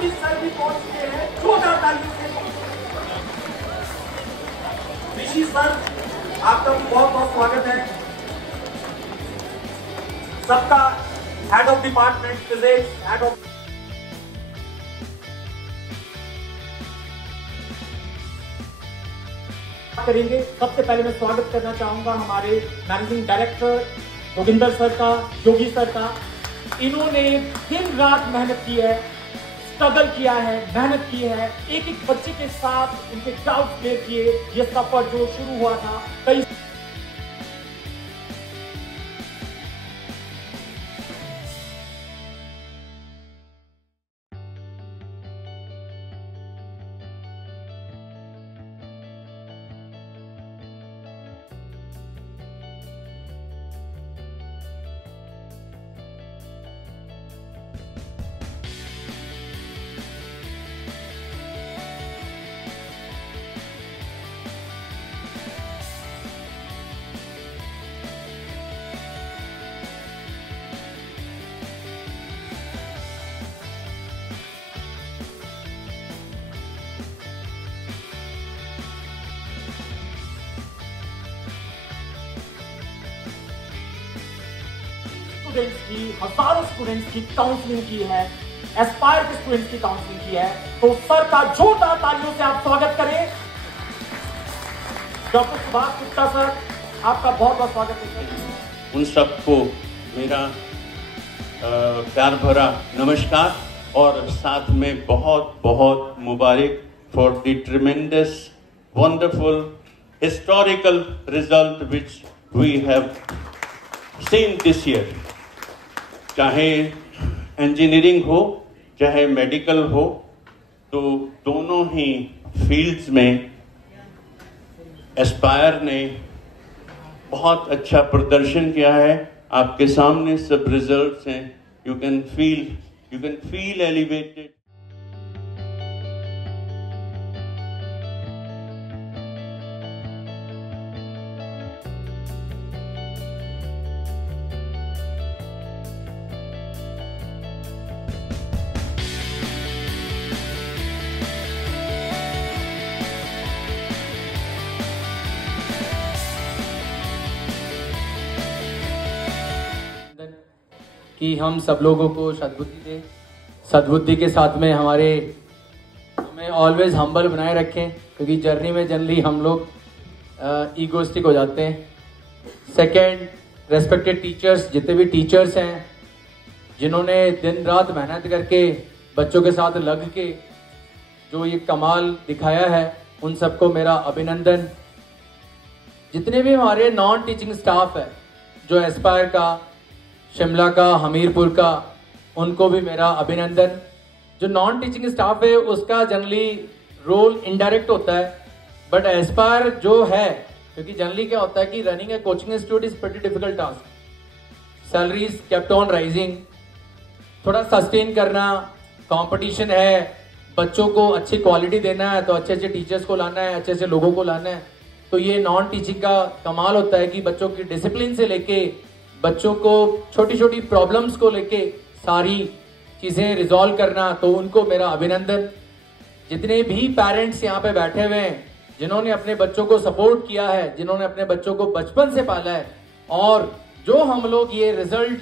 Amit sir भी पहुंच चुके हैं, जोरदार तालियों से। ऋषि सर, आपका बहुत बहुत स्वागत है। सबका head of department physics, head of करेंगे। सबसे पहले मैं स्वागत करना चाहूंगा हमारे मैनेजिंग डायरेक्टर जोगिंदर सर का, योगी सर का। इन्होंने दिन रात मेहनत की है, स्ट्रगल किया है, मेहनत की है, एक एक बच्चे के साथ उनके डाउट क्लियर किए। ये सफर जो शुरू हुआ था कई स्टूडेंट्स की, हजारों स्टूडेंट्स की काउंसलिंग की है, एस्पायर के स्टूडेंट्स की काउंसलिंग की है। तो सर का जोरदार तालियों से आप स्वागत करें। डॉक्टर सुभाष गुप्ता सर, आपका बहुत बहुत स्वागत है। उन सबको मेरा प्यार भरा नमस्कार और साथ में बहुत बहुत मुबारक for the tremendous wonderful historical result which we have seen this year. चाहे इंजीनियरिंग हो चाहे मेडिकल हो, तो दोनों ही फील्ड्स में एस्पायर ने बहुत अच्छा प्रदर्शन किया है। आपके सामने सब रिजल्ट्स हैं। You can feel elevated. कि हम सब लोगों को सद्बुद्धि दे, सद्बुद्धि के साथ में हमें ऑलवेज हम्बल बनाए रखें, क्योंकि जर्नी में जनरली हम लोग ईगोइस्टिक हो जाते हैं। सेकंड, रेस्पेक्टेड टीचर्स, जितने भी टीचर्स हैं जिन्होंने दिन रात मेहनत करके बच्चों के साथ लग के जो ये कमाल दिखाया है, उन सबको मेरा अभिनंदन। जितने भी हमारे नॉन टीचिंग स्टाफ है, जो एस्पायर का, शिमला का, हमीरपुर का, उनको भी मेरा अभिनंदन। जो नॉन टीचिंग स्टाफ है उसका जनरली रोल इनडायरेक्ट होता है, बट एस्पायर जो है, क्योंकि जनरली क्या होता है कि running A coaching institute is pretty difficult task. Salaries kept on rising, थोड़ा सस्टेन करना, कंपटीशन है, बच्चों को अच्छी क्वालिटी देना है तो अच्छे अच्छे टीचर्स को लाना है, अच्छे अच्छे लोगों को लाना है। तो ये नॉन टीचिंग का कमाल होता है कि बच्चों की डिसिप्लिन से लेके बच्चों को छोटी छोटी प्रॉब्लम्स को लेके सारी चीजें रिजॉल्व करना, तो उनको मेरा अभिनंदन। जितने भी पेरेंट्स यहाँ पे बैठे हुए हैं, जिन्होंने अपने बच्चों को सपोर्ट किया है, जिन्होंने अपने बच्चों को बचपन से पाला है, और जो हम लोग ये रिजल्ट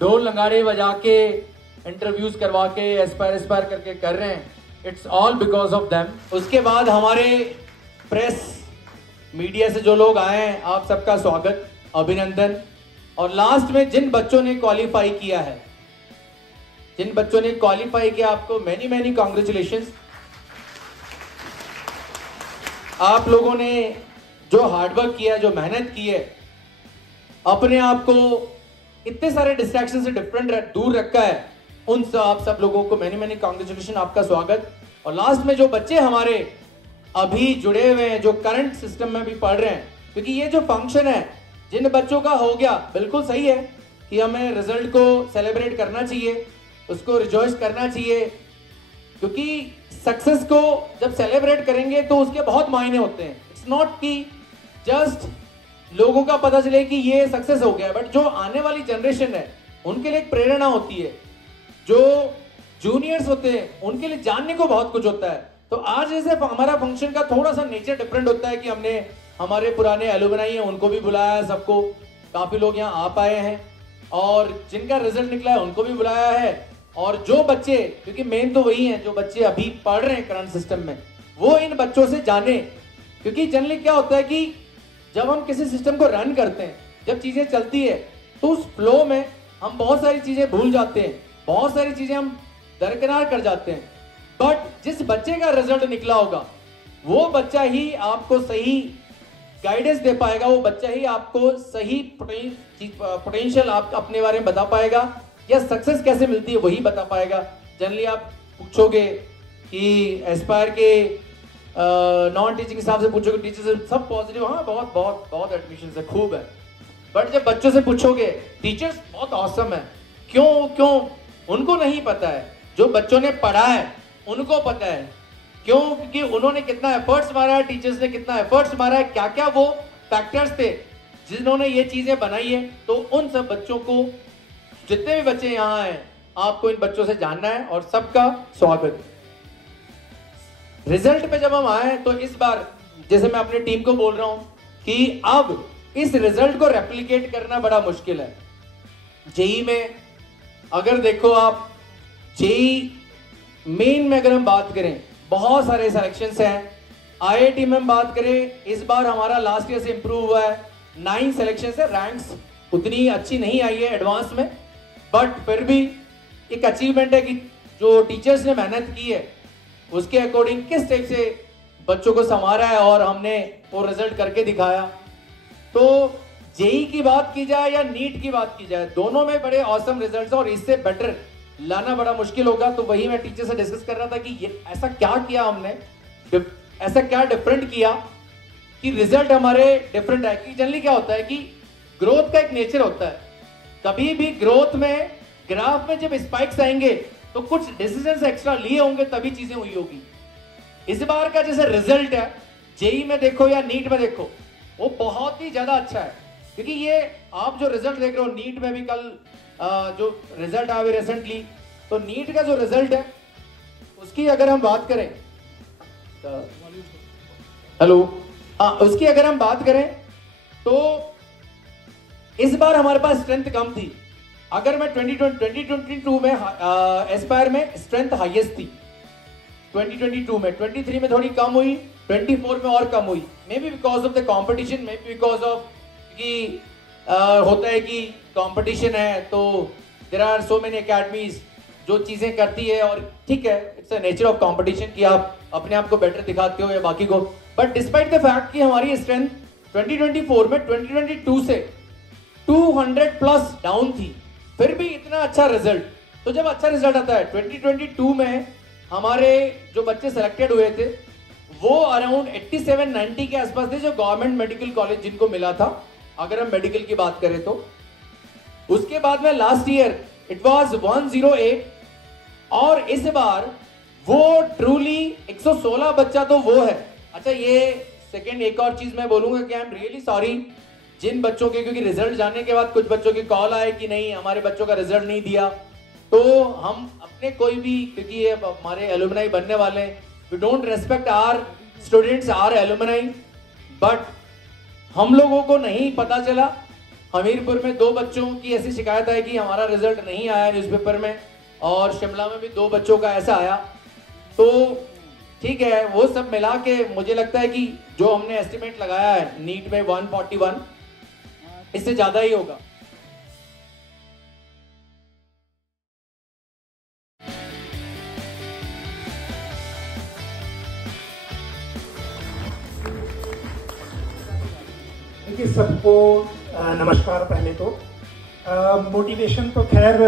ढोल नगाड़े बजा के, इंटरव्यूज करवा के, एस्पायर करके कर रहे हैं, it's all because of them. उसके बाद हमारे प्रेस मीडिया से जो लोग आए हैं, आप सबका स्वागत, अभिनंदन। और लास्ट में जिन बच्चों ने क्वालिफाई किया है, जिन बच्चों ने क्वालिफाई किया, आपको मैनी मैनी कॉन्ग्रेचुलेशंस। आप लोगों ने जो हार्डवर्क किया, जो मेहनत की है, अपने आप को इतने सारे डिस्ट्रैक्शन से दूर रखा है, उन आप सब लोगों को मैनी मैनी कॉन्ग्रेचुलेशन, आपका स्वागत। और लास्ट में जो बच्चे हमारे अभी जुड़े हुए हैं, जो करंट सिस्टम में भी पढ़ रहे हैं, क्योंकि ये जो फंक्शन है, जिन बच्चों का हो गया, बिल्कुल सही है कि हमें रिजल्ट को सेलिब्रेट करना चाहिए, उसको रिजॉइस करना चाहिए, क्योंकि सक्सेस को जब सेलिब्रेट करेंगे तो उसके बहुत मायने होते हैं। इट्स नॉट कि जस्ट लोगों का पता चले कि ये सक्सेस हो गया, बट जो आने वाली जनरेशन है उनके लिए एक प्रेरणा होती है। जो जूनियर्स होते हैं उनके लिए जानने को बहुत कुछ होता है। तो आज जैसे हमारा फंक्शन का थोड़ा सा नेचर डिफरेंट होता है कि हमने हमारे पुराने एलुमनाई हैं उनको भी बुलाया है, सबको, काफी लोग यहाँ आ पाए हैं और जिनका रिजल्ट निकला है उनको भी बुलाया है। और जो बच्चे, क्योंकि मेन तो वही हैं जो बच्चे अभी पढ़ रहे हैं करंट सिस्टम में, वो इन बच्चों से जाने। क्योंकि जनरली क्या होता है कि जब हम किसी सिस्टम को रन करते हैं, जब चीजें चलती है तो उस फ्लो में हम बहुत सारी चीजें भूल जाते हैं, बहुत सारी चीजें हम दरकिनार कर जाते हैं। बट जिस बच्चे का रिजल्ट निकला होगा वो बच्चा ही आपको सही गाइडेंस दे पाएगा, वो बच्चा ही आपको सही पोटेंशियल आप अपने बारे में बता पाएगा, या सक्सेस कैसे मिलती है वही बता पाएगा। जनरली आप पूछोगे कि एस्पायर के नॉन टीचिंग हिसाब से पूछोगे, टीचर्स सब पॉजिटिव, हाँ बहुत बहुत बहुत एडमिशन है, खूब है। बट जब बच्चों से पूछोगे टीचर्स बहुत ऑसम है, क्यों उनको नहीं पता है। जो बच्चों ने पढ़ा है उनको पता है, क्यों? क्योंकि उन्होंने कितना एफर्ट्स मारा है, टीचर्स ने कितना एफर्ट्स मारा है, क्या क्या वो फैक्टर्स थे जिन्होंने ये चीजें बनाई है। तो उन सब बच्चों को, जितने भी बच्चे यहाँ हैं, आपको इन बच्चों से जानना है और सबका स्वागत। रिजल्ट पे जब हम आए तो इस बार जैसे मैं अपनी टीम को बोल रहा हूं कि अब इस रिजल्ट को रेप्लिकेट करना बड़ा मुश्किल है। जेई में अगर देखो आप, जेई मेन में अगर हम बात करें, बहुत सारे सिलेक्शंस हैं। आईआईटी में हम बात करें, इस बार हमारा लास्ट ईयर से इंप्रूव हुआ है, 9 सिलेक्शंस है। रैंक्स उतनी अच्छी नहीं आई है एडवांस में, बट फिर भी एक अचीवमेंट है कि जो टीचर्स ने मेहनत की है उसके अकॉर्डिंग किस टाइप से बच्चों को संवारा है और हमने वो रिजल्ट करके दिखाया। तो जेई की बात की जाए या नीट की बात की जाए, दोनों में बड़े ऑसम रिजल्ट्स, और इससे बेटर लाना बड़ा मुश्किल होगा। तो वही मैं टीचर से डिस्कस कर रहा था कि ये ऐसा क्या किया हमने, ऐसा क्या डिफरेंट किया कि रिजल्ट हमारे डिफरेंट है। कि जनरली क्या होता है कि ग्रोथ का एक नेचर होता है, कभी भी ग्रोथ में ग्राफ में जब स्पाइक्स आएंगे तो कुछ डिसीजंस एक्स्ट्रा लिए होंगे तभी चीजें हुई होगी। इस बार का जैसे रिजल्ट है जेई में देखो या नीट में देखो, वो बहुत ही ज्यादा अच्छा है। क्योंकि ये आप जो रिजल्ट देख रहे हो, नीट में भी कल जो रिजल्ट आया रिसेंटली, तो नीट का जो रिजल्ट है उसकी अगर हम बात करें, हेलो, हाँ, उसकी अगर हम बात करें तो इस बार हमारे पास स्ट्रेंथ कम थी। अगर मैं 2022 में एस्पायर में स्ट्रेंथ हाईएस्ट थी 2022 में, 23 में थोड़ी कम हुई, 24 में और कम हुई। May be because of the competition, may be because of कि होता है कि कंपटीशन है तो there are so many academies जो चीजें करती है, और ठीक है, it's a nature of competition कि आप अपने आप को बेटर दिखाते हो या बाकी को। बट डिस्पाइट द फैक्ट कि हमारी स्ट्रेंथ 2024 में 2022 से 200 प्लस डाउन थी, फिर भी इतना अच्छा रिजल्ट। तो जब अच्छा रिजल्ट आता है, 2022 में हमारे जो बच्चे सेलेक्टेड हुए थे वो अराउंड 87-90 के आसपास थे, जो गवर्नमेंट मेडिकल कॉलेज जिनको मिला था, अगर हम मेडिकल की बात करें तो। उसके बाद में लास्ट ईयर इट वाज 108, और इस बार वो ट्रूली 116 बच्चा तो वो है। अच्छा, ये सेकेंड एक और चीज मैं बोलूंगा कि आई एम रियली सॉरी जिन बच्चों के, क्योंकि रिजल्ट जानने के बाद कुछ बच्चों की कॉल आए कि नहीं हमारे बच्चों का रिजल्ट नहीं दिया, तो हम अपने कोई भी, क्योंकि ये हमारे एलुमनाई बनने वाले हैं, we don't respect our students, our alumni, but हम लोगों को नहीं पता चला। हमीरपुर में 2 बच्चों की ऐसी शिकायत आई कि हमारा रिजल्ट नहीं आया न्यूज़पेपर में, और शिमला में भी 2 बच्चों का ऐसा आया। तो ठीक है, वो सब मिला के मुझे लगता है कि जो हमने एस्टिमेट लगाया है नीट में 141, इससे ज्यादा ही होगा। देखिए, सबको नमस्कार। पहले तो मोटिवेशन तो खैर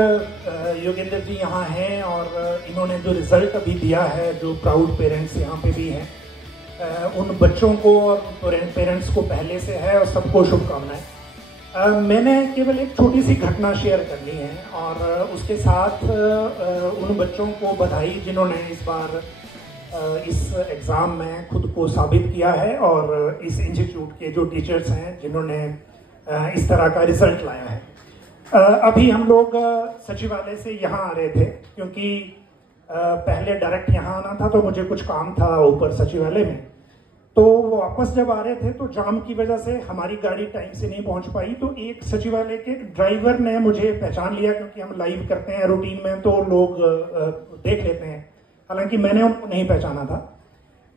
योगेंद्र जी यहाँ हैं, और इन्होंने जो रिजल्ट अभी दिया है, जो प्राउड पेरेंट्स यहाँ पे भी हैं, उन बच्चों को और पेरेंट्स को पहले से है, और सबको शुभकामनाएं। मैंने केवल एक छोटी सी घटना शेयर करनी है, और उसके साथ उन बच्चों को बधाई जिन्होंने इस बार इस एग्ज़ाम में खुद को साबित किया है, और इस इंस्टीट्यूट के जो टीचर्स हैं जिन्होंने इस तरह का रिजल्ट लाया है। अभी हम लोग सचिवालय से यहाँ आ रहे थे, क्योंकि पहले डायरेक्ट यहाँ आना था तो मुझे कुछ काम था ऊपर सचिवालय में, तो वो वापस जब आ रहे थे तो जाम की वजह से हमारी गाड़ी टाइम से नहीं पहुंच पाई। तो एक सचिवालय के ड्राइवर ने मुझे पहचान लिया, क्योंकि हम लाइव करते हैं रूटीन में तो लोग देख लेते हैं, हालांकि मैंने उनको नहीं पहचाना था।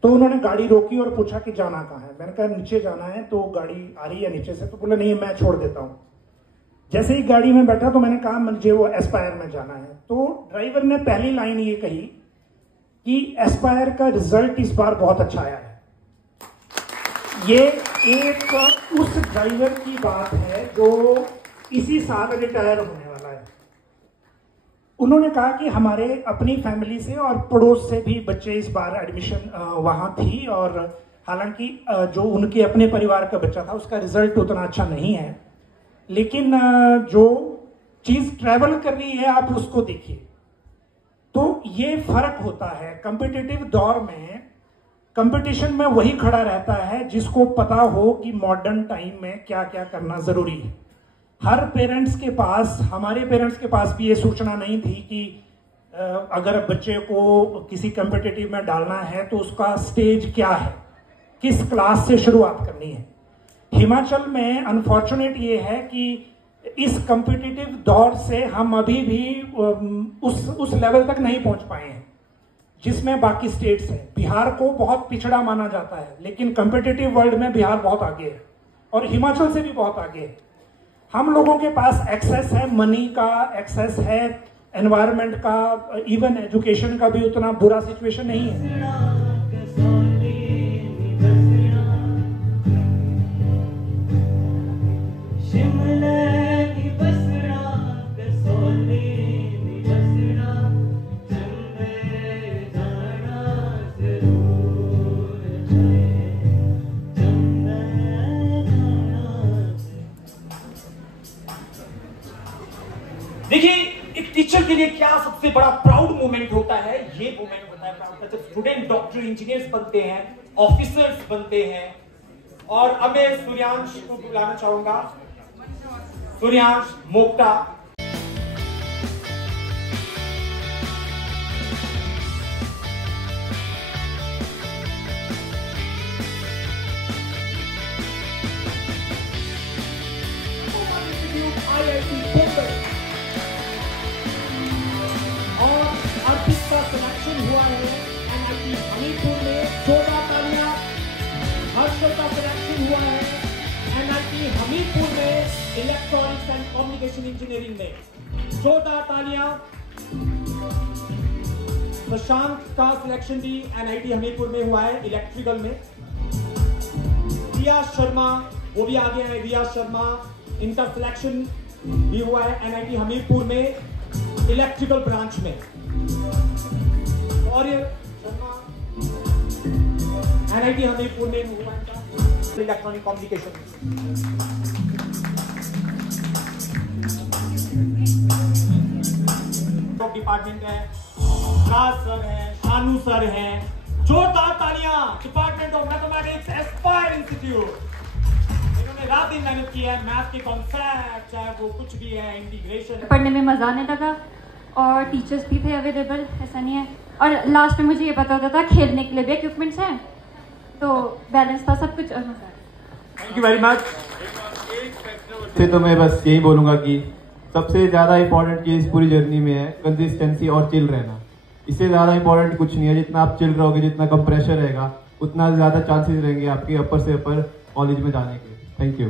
तो उन्होंने गाड़ी रोकी और पूछा कि जाना कहाँ है। मैंने कहा नीचे जाना है, तो गाड़ी आ रही है नीचे से। तो बोला नहीं मैं छोड़ देता हूँ। जैसे ही गाड़ी में बैठा तो मैंने कहा मुझे वो एस्पायर में जाना है। तो ड्राइवर ने पहली लाइन ये कही कि एस्पायर का रिजल्ट इस बार बहुत अच्छा आया है। ये एक उस ड्राइवर की बात है जो इसी साल रिटायर होने वाला है। उन्होंने कहा कि हमारे अपनी फैमिली से और पड़ोस से भी बच्चे इस बार एडमिशन वहां थी, और हालांकि जो उनके अपने परिवार का बच्चा था उसका रिजल्ट उतना अच्छा नहीं है, लेकिन जो चीज ट्रैवल कर रही है आप उसको देखिए। तो ये फर्क होता है कॉम्पिटिटिव दौर में। कंपटीशन में वही खड़ा रहता है जिसको पता हो कि मॉडर्न टाइम में क्या क्या करना जरूरी है। हर पेरेंट्स के पास, हमारे पेरेंट्स के पास भी ये सूचना नहीं थी कि अगर बच्चे को किसी कॉम्पिटिटिव में डालना है तो उसका स्टेज क्या है, किस क्लास से शुरुआत करनी है। हिमाचल में अनफॉर्चुनेट ये है कि इस कॉम्पिटिटिव दौर से हम अभी भी उस लेवल तक नहीं पहुंच पाए हैं जिसमें बाकी स्टेट्स हैं। बिहार को बहुत पिछड़ा माना जाता है, लेकिन कॉम्पिटिटिव वर्ल्ड में बिहार बहुत आगे है और हिमाचल से भी बहुत आगे है। हम लोगों के पास एक्सेस है, मनी का एक्सेस है, एनवायरनमेंट का, इवन एजुकेशन का भी उतना बुरा सिचुएशन नहीं है। देखिए एक टीचर के लिए क्या सबसे बड़ा प्राउड मोमेंट होता है, ये मोमेंट होता है प्राउड का, जब स्टूडेंट डॉक्टर इंजीनियर्स बनते हैं, ऑफिसर्स बनते हैं। और अब मैं सूर्यांश को बुलाना चाहूंगा, सूर्यांश मोक्ता। सिलेक्शन हुआ है एनआईटी हमीरपुर में, 14 तालियां। हर्षल का सिलेक्शन हुआ है एनआईटी हमीरपुर में इलेक्ट्रॉनिक्स एंड कम्युनिकेशन इंजीनियरिंग में, 14 तालियां। प्रशांत का सिलेक्शन भी एनआईटी हमीरपुर में हुआ है इलेक्ट्रिकल में। रिया शर्मा वो भी आगे है, रिया शर्मा इनका सिलेक्शन भी हुआ है एनआईटी हमीरपुर में इलेक्ट्रिकल ब्रांच में। और ये एनआईटी हमीरपुर में हुआ है इलेक्ट्रॉनिक कम्युनिकेशन। डिपार्टमेंट है, राज सर है, शानू सर है। जोरदार तालियां department of mathematics Aspire institute. इन्होंने रात दिन मेहनत की है, मैथ के कॉन्सेप्ट चाहे वो कुछ भी है, इंटीग्रेशन। पढ़ने में मजा आने लगा और टीचर्स भी थे अवेलेबल, ऐसा नहीं है। और लास्ट में मुझे ये पता होता था खेलने के लिए भी इक्विपमेंट्स हैं, तो बैलेंस था सब कुछ और मजा। Thank you very much. तो मैं बस यही बोलूंगा कि सबसे ज़्यादा इंपॉर्टेंट चीज़ पूरी जर्नी में है कंसिस्टेंसी और चिल रहना। इससे ज़्यादा इंपॉर्टेंट कुछ नहीं है। जितना आप चिल रहोगे, जितना कम प्रेशर रहेगा, उतना ज़्यादा चांसेस रहेंगे आपके अपर से अपर कॉलेज में जाने के। Thank you.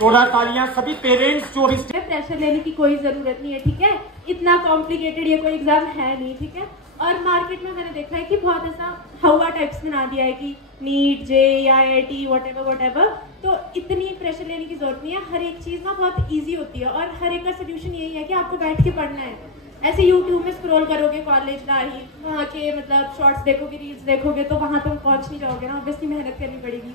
थोड़ा तालियां सभी पेरेंट्स जो भी। प्रेशर लेने की कोई ज़रूरत नहीं है, ठीक है। इतना कॉम्प्लिकेटेड ये कोई एग्ज़ाम है नहीं, ठीक है। और मार्केट में मैंने देखा है कि बहुत ऐसा हवा टाइप्स बना दिया है कि नीट, जे या IIT वटेवर। तो इतनी प्रेशर लेने की जरूरत नहीं है। हर एक चीज़ ना बहुत ईजी होती है और हर एक का सोल्यूशन यही है कि आपको बैठ के पढ़ना है। ऐसे यूट्यूब में स्क्रॉल करोगे कॉलेज लाइफ, वहाँ के मतलब शॉर्ट्स देखोगे, रील्स देखोगे, तो वहाँ तुम पहुँच नहीं जाओगे ना, ऑब्वियसली मेहनत करनी पड़ेगी।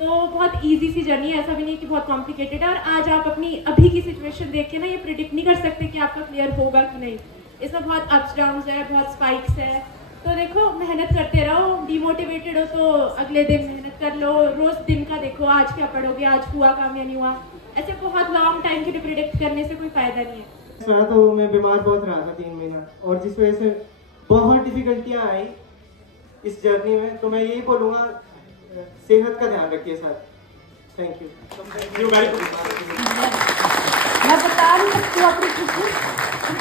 तो बहुत इजी सी जर्नी है, ऐसा भी नहीं कि बहुत कॉम्प्लिकेटेड है। और आज आप अपनी अभी की सिचुएशन देख के ना ये प्रिडिक्ट नहीं कर सकते कि आपका क्लियर होगा कि नहीं। इसमें बहुत अप्स डाउन्स है, बहुत स्पाइक्स है। तो देखो, मेहनत करते रहो। डिमोटिवेटेड हो तो अगले दिन मेहनत कर लो, रोज दिन का देखो, आज क्या पढ़ोगे, आज हुआ काम या नहीं हुआ। ऐसे बहुत लॉन्ग टाइम के लिए प्रिडिक्ट करने से कोई फायदा नहीं है। सुना तो मैं बीमार बहुत रहा था 3 महीना, और जिस वजह से बहुत डिफिकल्टियाँ आई इस जर्नी में। तो मैं यही बोलूँगा, सेहत का ध्यान रखिए सर। Thank you. मैं बता नहीं सकती अपनी खुशी,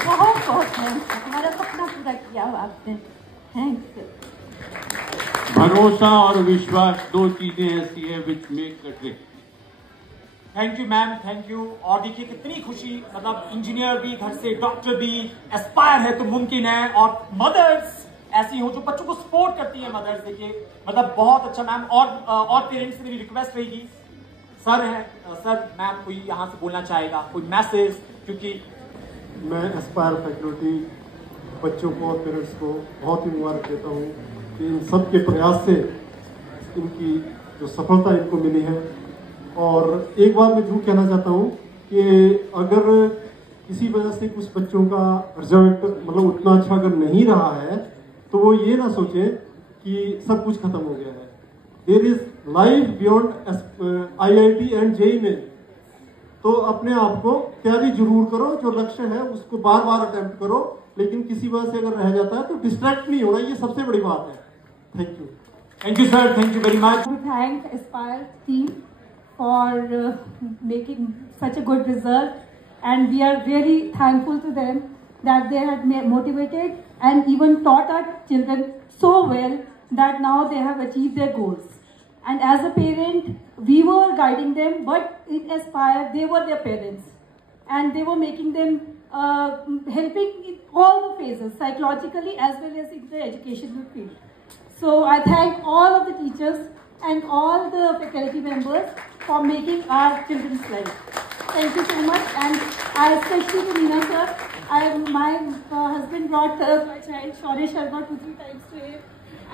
बहुत बहुत थैंक्स, हमारा सपना पूरा किया आपने, थैंक्स। भरोसा और विश्वास 2 चीजें ऐसी है which make the trick. Thank you ma'am, thank you. और देखिए कितनी खुशी, मतलब इंजीनियर भी घर से, डॉक्टर भी, एस्पायर है तो मुमकिन है, और मदर्स ऐसी हो जो बच्चों को सपोर्ट करती है। मदर्स देखिए, मतलब बहुत अच्छा मैम। और पेरेंट्स से मेरी रिक्वेस्ट रहेगी, सर है सर, मैम कोई यहाँ से बोलना चाहेगा, कोई मैसेज? क्योंकि मैं एस्पायर फैकल्टी बच्चों को और पेरेंट्स को बहुत ही मुबारक देता हूँ कि इन सब के प्रयास से इनकी जो सफलता इनको मिली है। और एक बात मैं जरूर कहना चाहता हूँ कि अगर किसी वजह से कुछ बच्चों का रिजल्ट मतलब उतना अच्छा अगर नहीं रहा है तो वो ये ना सोचे कि सब कुछ खत्म हो गया है। There is life beyond IIT and JEE में। तो अपने आप को तैयारी जरूर करो, जो लक्ष्य है उसको बार बार अटेम्प्ट करो, लेकिन किसी वजह से अगर रह जाता है तो डिस्ट्रैक्ट नहीं होना, ये सबसे बड़ी बात है। Thank you. Thank you sir, thank you very much. Thank Aspire team for making such a good result, and we are very thankful to them that they had motivated and even taught our children so well that now they have achieved their goals. And as a parent, we were guiding them, but in Aspire, they were their parents, and they were making them helping in all the phases, psychologically as well as in the educational field. So I thank all of the teachers and all the faculty members for making our children's life. Thank you so much, and I especially to Meena sir. My husband brought my child Shaurya Sharma 2-3 times to him,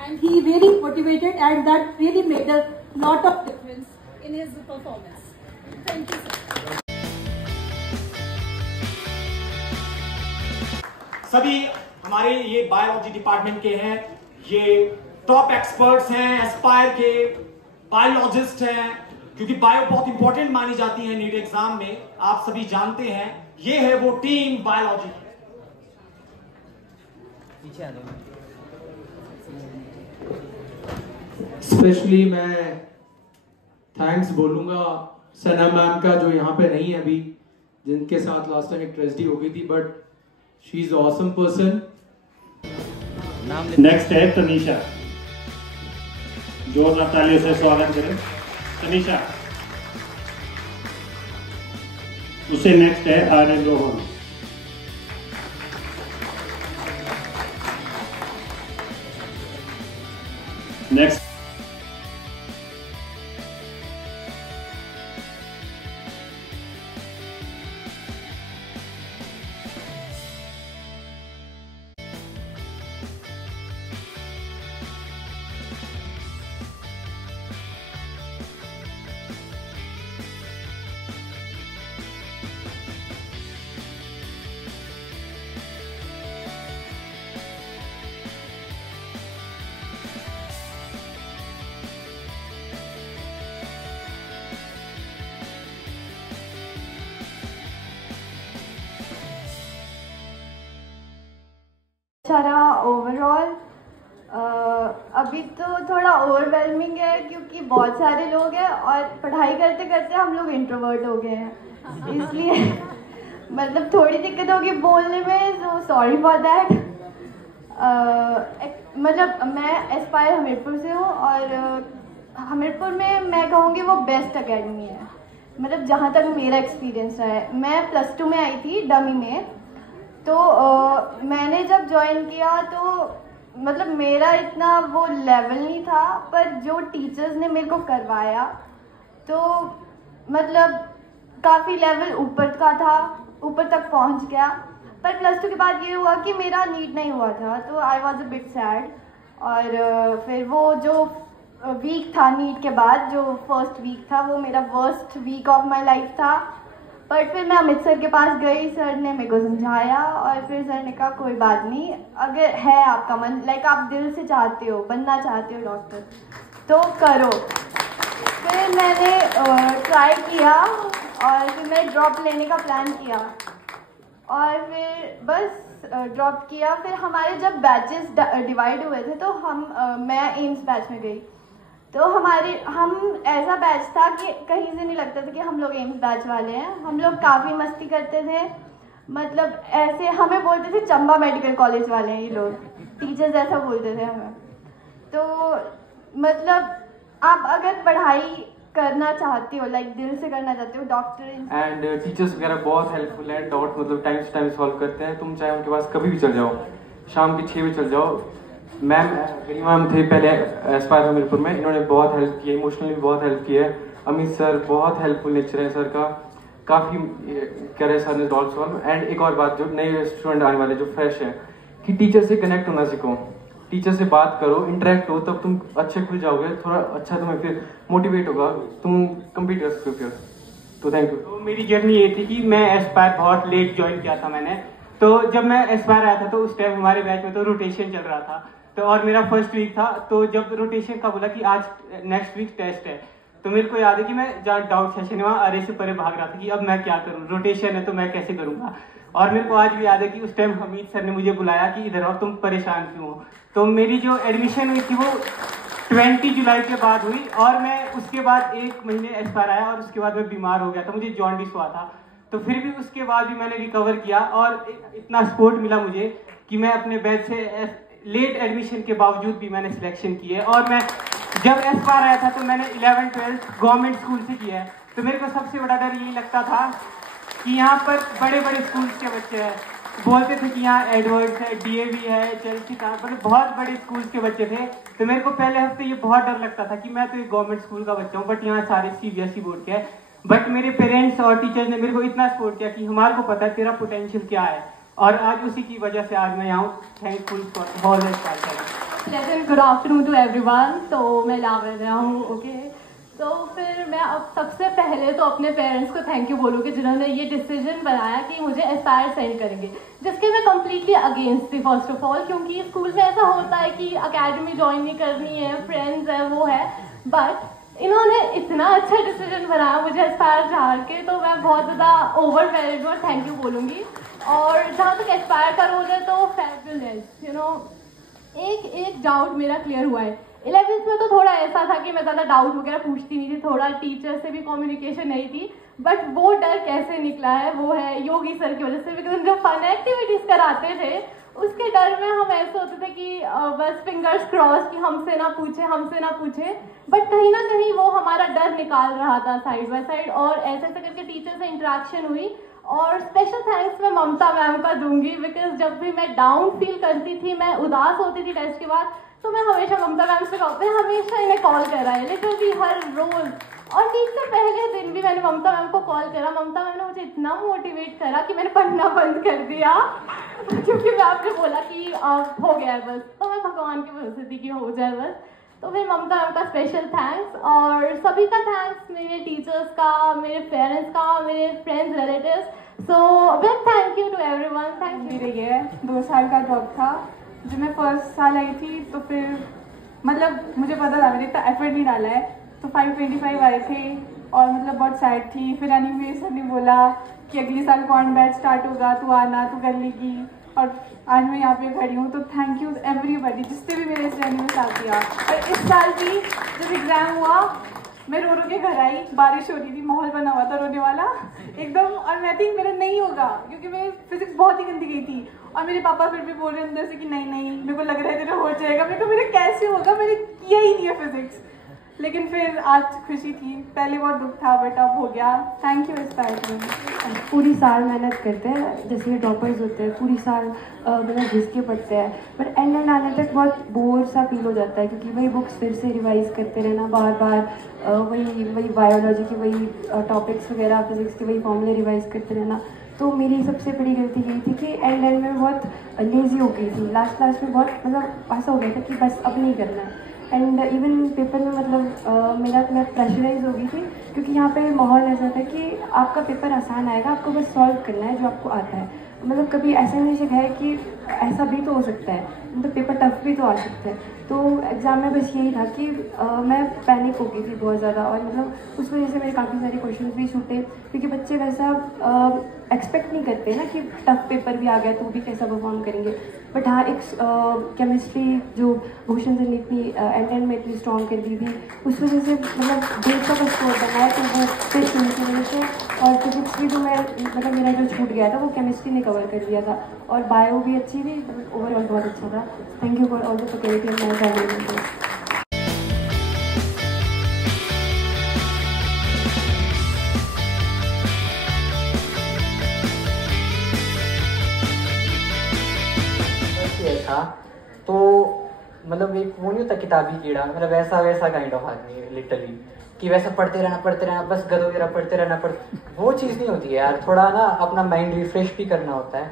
and he really motivated, and that really made a lot of difference in his performance. Thank you sir. सभी हमारे ये biology department के हैं, ये top experts हैं, Aspire के biologist हैं, क्योंकि बायो बहुत इंपॉर्टेंट मानी जाती है नीट एग्जाम में, आप सभी जानते हैं। ये है वो टीम बायोलॉजी। स्पेशली मैं थैंक्स बोलूंगा सना मैम का, जो यहाँ पे नहीं है अभी, जिनके साथ लास्ट टाइम एक ट्रेजेडी हो गई थी, but she is awesome person. Next है तनीषा, जोरदार तालियों से स्वागत करें तनीषा। उससे नेक्स्ट है आर्यन रोहन। नेक्स्ट रहा ओवरऑल अभी तो थोड़ा ओवरवेलमिंग है, क्योंकि बहुत सारे लोग हैं और पढ़ाई करते करते हम लोग इंट्रोवर्ट हो गए हैं, इसलिए मतलब थोड़ी दिक्कत होगी बोलने में, सो सॉरी फॉर दैट। मतलब मैं एस्पायर हमीरपुर से हूँ, और हमीरपुर में मैं कहूँगी वो बेस्ट अकेडमी है, मतलब जहाँ तक मेरा एक्सपीरियंस रहा है। मैं +2 में आई थी डमी में, तो मैंने जब ज्वाइन किया तो मतलब मेरा इतना वो लेवल नहीं था, पर जो टीचर्स ने मेरे को करवाया तो मतलब काफ़ी लेवल ऊपर का था, ऊपर तक पहुंच गया। पर +2 के बाद ये हुआ कि मेरा नीट नहीं हुआ था, तो I was a bit sad. और फिर वो जो वीक था नीट के बाद, जो फर्स्ट वीक था, वो मेरा worst week of my life था। पर फिर मैं अमित सर के पास गई, सर ने मेरे को समझाया, और फिर सर ने कहा कोई बात नहीं, अगर है आपका मन, लाइक आप दिल से चाहते हो, बनना चाहते हो डॉक्टर, तो करो। फिर मैंने ट्राई किया, और फिर मैं ड्रॉप लेने का प्लान किया, और फिर बस ड्रॉप किया। फिर हमारे जब बैचेस डिवाइड हुए थे तो मैं एम्स बैच में गई। तो हम ऐसा बैच था कि कहीं से नहीं लगता था कि हम लोग एम्स बैच वाले हैं। हम लोग काफ़ी मस्ती करते थे, मतलब ऐसे हमें बोलते थे चंबा मेडिकल कॉलेज वाले हैं ये लोग, टीचर्स ऐसा बोलते थे हमें। तो मतलब आप अगर पढ़ाई करना चाहते हो, लाइक दिल से करना चाहते हो, डॉक्टर एंड टीचर्स वगैरह बहुत हेल्पफुल है। डाउट मतलब टाइम से टाइम सॉल्व करते हैं। तुम चाहे उनके पास कभी भी चल जाओ, शाम के 6 बजे चल जाओ। मैम गरिमा मैम थे पहले एस्पायर हमीरपुर में, इन्होंने बहुत हेल्प की है, इमोशनली बहुत हेल्प की है। अमित सर बहुत हेल्पफुल नेचर है सर का, काफ़ी कह रहे सर ने डॉट सॉल्व। एंड एक और बात, जो नए स्टूडेंट आने वाले जो फ्रेश है, कि टीचर से कनेक्ट होना सीखो, टीचर से बात करो, इंटरेक्ट हो, तब तुम अच्छे खुल जाओगे, थोड़ा अच्छा तुम्हें फिर मोटिवेट होगा, तुम कम्पीट कर सकते हो फिर। तो थैंक यू। तो मेरी जर्नी ये थी कि मैं एस्पायर बहुत लेट ज्वाइन किया था मैंने। तो जब मैं एस्पायर आया था तो उस टाइम हमारे बैच में तो रोटेशन चल रहा था, तो और मेरा फर्स्ट वीक था। तो जब रोटेशन का बोला कि आज नेक्स्ट वीक टेस्ट है, तो मेरे को याद है कि मैं जहाँ डाउट सेशन है वहाँ अरे से परे भाग रहा था कि अब मैं क्या करूँ, रोटेशन है तो मैं कैसे करूँगा। और मेरे को आज भी याद है कि उस टाइम हमीद सर ने मुझे बुलाया कि इधर आओ, तुम परेशान क्यों हो। तो मेरी जो एडमिशन हुई थी वो 20 जुलाई के बाद हुई, और मैं उसके बाद 1 महीने एस्पायर आया, और उसके बाद मैं बीमार हो गया था, मुझे जॉन्डिस हुआ था। तो फिर भी उसके बाद भी मैंने रिकवर किया, और इतना सपोर्ट मिला मुझे कि मैं अपने बैच से लेट एडमिशन के बावजूद भी मैंने सिलेक्शन की है। और मैं जब एस्पायर आया था तो मैंने 11th-12th गवर्नमेंट स्कूल से किया है। तो मेरे को सबसे बड़ा डर यही लगता था कि यहाँ पर बड़े बड़े स्कूल्स के बच्चे हैं, बोलते थे कि यहाँ एडवर्ड्स है, डीएवी है, चेल्सी था, मतलब बहुत बड़े स्कूल्स के बच्चे थे। तो मेरे को पहले हफ्ते ये बहुत डर लगता था कि मैं तो एक गवर्नमेंट स्कूल का बच्चा हूँ, बट यहाँ सारे सीबीएसई बोर्ड के हैं। बट मेरे पेरेंट्स और टीचर्स ने मेरे को इतना सपोर्ट किया कि हमारे को पता है तेरा पोटेंशियल क्या है, और आज उसी की वजह से आज मैं यहाँ हूँ। Thankful for all that. Pleasant good afternoon to everyone. तो मैं लावण्या हूँ, ओके। तो फिर मैं अब सबसे पहले तो अपने पेरेंट्स को थैंक यू बोलूँगी जिन्होंने ये डिसीजन बनाया कि मुझे एस्पायर सेंड करेंगे, जिसके मैं कम्प्लीटली अगेंस्ट थी फर्स्ट ऑफ ऑल, क्योंकि स्कूल में ऐसा होता है कि अकेडमी ज्वाइन नहीं करनी है, फ्रेंड्स है, वो है। बट इन्होंने इतना अच्छा डिसीजन बनाया मुझे एस्पायर झाड़ के, तो मैं बहुत ज़्यादा ओवरवेल्ड और थैंक यू बोलूँगी। और जहाँ तक एस्पायर का रोल है तो फैबुलस, यू नो, एक डाउट मेरा क्लियर हुआ है। 11th में तो थोड़ा ऐसा था कि मैं ज़्यादा डाउट वगैरह पूछती नहीं थी, थोड़ा टीचर से भी कम्युनिकेशन नहीं थी, बट वो डर कैसे निकला है वो है योगी सर की वजह से। बिकॉज जो फन एक्टिविटीज़ कराते थे उसके डर में हम ऐसे होते थे कि बस फिंगर्स क्रॉस कि हमसे ना पूछे, बट कहीं ना कहीं वो हमारा डर निकाल रहा था साइड बाय साइड, और ऐसे ऐसे करके टीचर से इंटरेक्शन हुई। और स्पेशल थैंक्स मैं ममता मैम का दूंगी, बिकॉज जब भी मैं डाउन फील करती थी, मैं उदास होती थी टेस्ट के बाद, तो मैं हमेशा ममता मैम से हमेशा इन्हें कॉल करा है, लिटरली हर रोज। और नीट से पहले दिन भी मैंने ममता मैम को कॉल करा, ममता मैम ने मुझे इतना मोटिवेट करा कि मैंने पढ़ना बंद कर दिया क्योंकि मैं आपने बोला कि हो गया है बस, तो मैं भगवान की भरोसे थी कि हो जाए बस। तो फिर ममता मैम का स्पेशल थैंक्स, और सभी का थैंक्स, मेरे टीचर्स का, मेरे पेरेंट्स का, मेरे friends, relatives. So big thank you to everyone. Thank you. मेरे ये 2 साल का ड्रॉप था, जो मैं फर्स्ट साल आई थी, तो फिर मतलब मुझे पता था मैंने इतना एफर्ट नहीं डाला है, तो 525 आए थे, और मतलब बहुत सैड थी। फिर एनिमेशन ने बोला कि अगले साल कौन बैच स्टार्ट होगा, तू आना, तू कर लेगी, और आज मैं यहाँ पे खड़ी हूँ। तो थैंक यू एवरीबडी जिसने भी मेरे इस जर्नी में साथ दिया। और इस साल भी जब एग्ज़ाम हुआ मैं रो के घर आई, बारिश हो रही थी, माहौल बना हुआ था रोने वाला एकदम, और मैं थिंक मेरा नहीं होगा क्योंकि मैं फिजिक्स बहुत ही गंदी गई थी, और मेरे पापा फिर भी बोल रहे अंदर से कि नहीं मेरे को लग रहा है तेरा हो जाएगा। मेरे को मेरा कैसे होगा, मैंने किया ही नहीं है फिजिक्स। लेकिन फिर आज खुशी थी, पहले बहुत दुख था बट अब हो गया। Thank you Aspire. पूरी साल मेहनत करते हैं, जैसे ये ड्रॉपर्स होते हैं पूरी साल मतलब घिस के पढ़ते हैं, पर एंड आने तक बहुत बोर सा फील हो जाता है, क्योंकि वही बुक्स फिर से रिवाइज करते रहना बार बार, वही बायोलॉजी की वही टॉपिक्स वगैरह, फिजिक्स के वही फॉर्मूले रिवाइज करते रहना। तो मेरी सबसे बड़ी गलती यही थी कि एंड में बहुत लेज़ी हो गई थी, लास्ट में बहुत मतलब ऐसा हो गया था कि बस अब नहीं करना है। एंड इवन पेपर में मतलब मैं प्रेशराइज हो गई थी, क्योंकि यहाँ पे माहौल ऐसा था कि आपका पेपर आसान आएगा, आपको बस सॉल्व करना है जो आपको आता है। मतलब कभी ऐसा नहीं सीखा है कि ऐसा भी तो हो सकता है, मतलब पेपर टफ भी तो आ सकता है। तो एग्ज़ाम में बस यही था कि मैं पैनिक हो गई थी बहुत ज़्यादा, और मतलब उस वजह से मेरे काफ़ी सारे क्वेश्चंस भी छूटे, क्योंकि बच्चे वैसा एक्सपेक्ट नहीं करते ना कि टफ पेपर भी आ गया तो भी कैसा परफॉर्म करेंगे। बट हाँ, एक केमिस्ट्री जो भूषण सर ने इतनी एंड में इतनी स्ट्रॉन्ग कर दी थी, उस वजह से मतलब 150 का स्कोर बनाया, तो वो टेस्ट हुई थी मेरे से। और फिजिक्स भी जो मैं मतलब मेरा जो छूट गया था वो केमिस्ट्री ने कवर कर दिया था, और बायो भी अच्छी थी, ओवरऑल बहुत अच्छा था। Thank you for all the faculty and my family. था तो मतलब एक वो नहीं होता किताबी कीड़ा, मतलब वैसा काइंड ऑफ आदमी लिटरली, कि वैसा पढ़ते रहना बस गधों की तरह पढ़ते रहना वो चीज़ नहीं होती है यार। थोड़ा ना अपना माइंड रिफ्रेश भी करना होता है,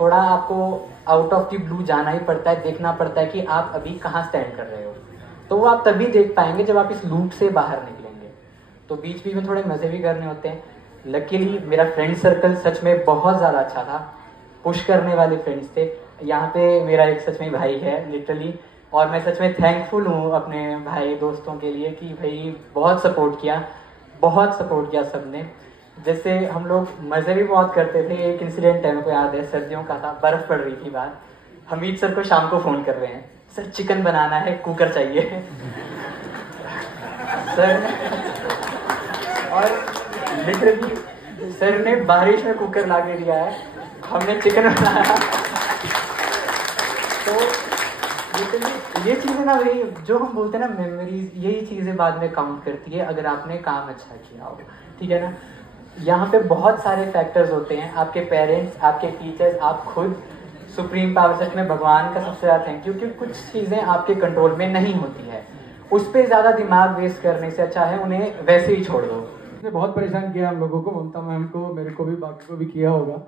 थोड़ा आपको आउट ऑफ द ब्लू जाना ही पड़ता है, देखना पड़ता है कि आप अभी कहाँ स्टैंड कर रहे हो। तो वो आप तभी देख पाएंगे जब आप इस लूप से बाहर निकलेंगे। तो बीच बीच में थोड़े मज़े भी करने होते हैं। लकीली मेरा फ्रेंड सर्कल सच में बहुत ज़्यादा अच्छा था, पुश करने वाले फ्रेंड्स थे। यहाँ पे मेरा एक सच में भाई है लिटरली, और मैं सच में थैंकफुल हूँ अपने भाई दोस्तों के लिए कि भाई बहुत सपोर्ट किया सबने। जैसे हम लोग मज़े भी बहुत करते थे। एक इंसिडेंट है मेरे को याद है, सर्दियों का था, बर्फ़ पड़ रही थी बाहर, हमीद सर को शाम को फ़ोन कर रहे हैं, सर चिकन बनाना है, कुकर चाहिए सर। और लिटरली सर ने बारिश में कुकर ला के दिया है, हमने चिकन बनाया। तो ये चीज़ें ना वही जो हम बोलते हैं ना मेमोरीज, यही चीज़ें बाद में काउंट करती है अगर आपने काम अच्छा किया हो, ठीक है ना। यहाँ पे बहुत सारे फैक्टर्स होते हैं, आपके पेरेंट्स, आपके टीचर्स, आप खुद, सुप्रीम पावर, सच में भगवान का सबसे ज़्यादा थैंक यू, क्योंकि कुछ चीज़ें आपके कंट्रोल में नहीं होती है, उस पर ज़्यादा दिमाग वेस्ट करने से अच्छा है उन्हें वैसे ही छोड़ दो। इसने बहुत परेशान किया हम लोगों को, ममता मैम को, मेरे को भी, बाकी को भी किया होगा।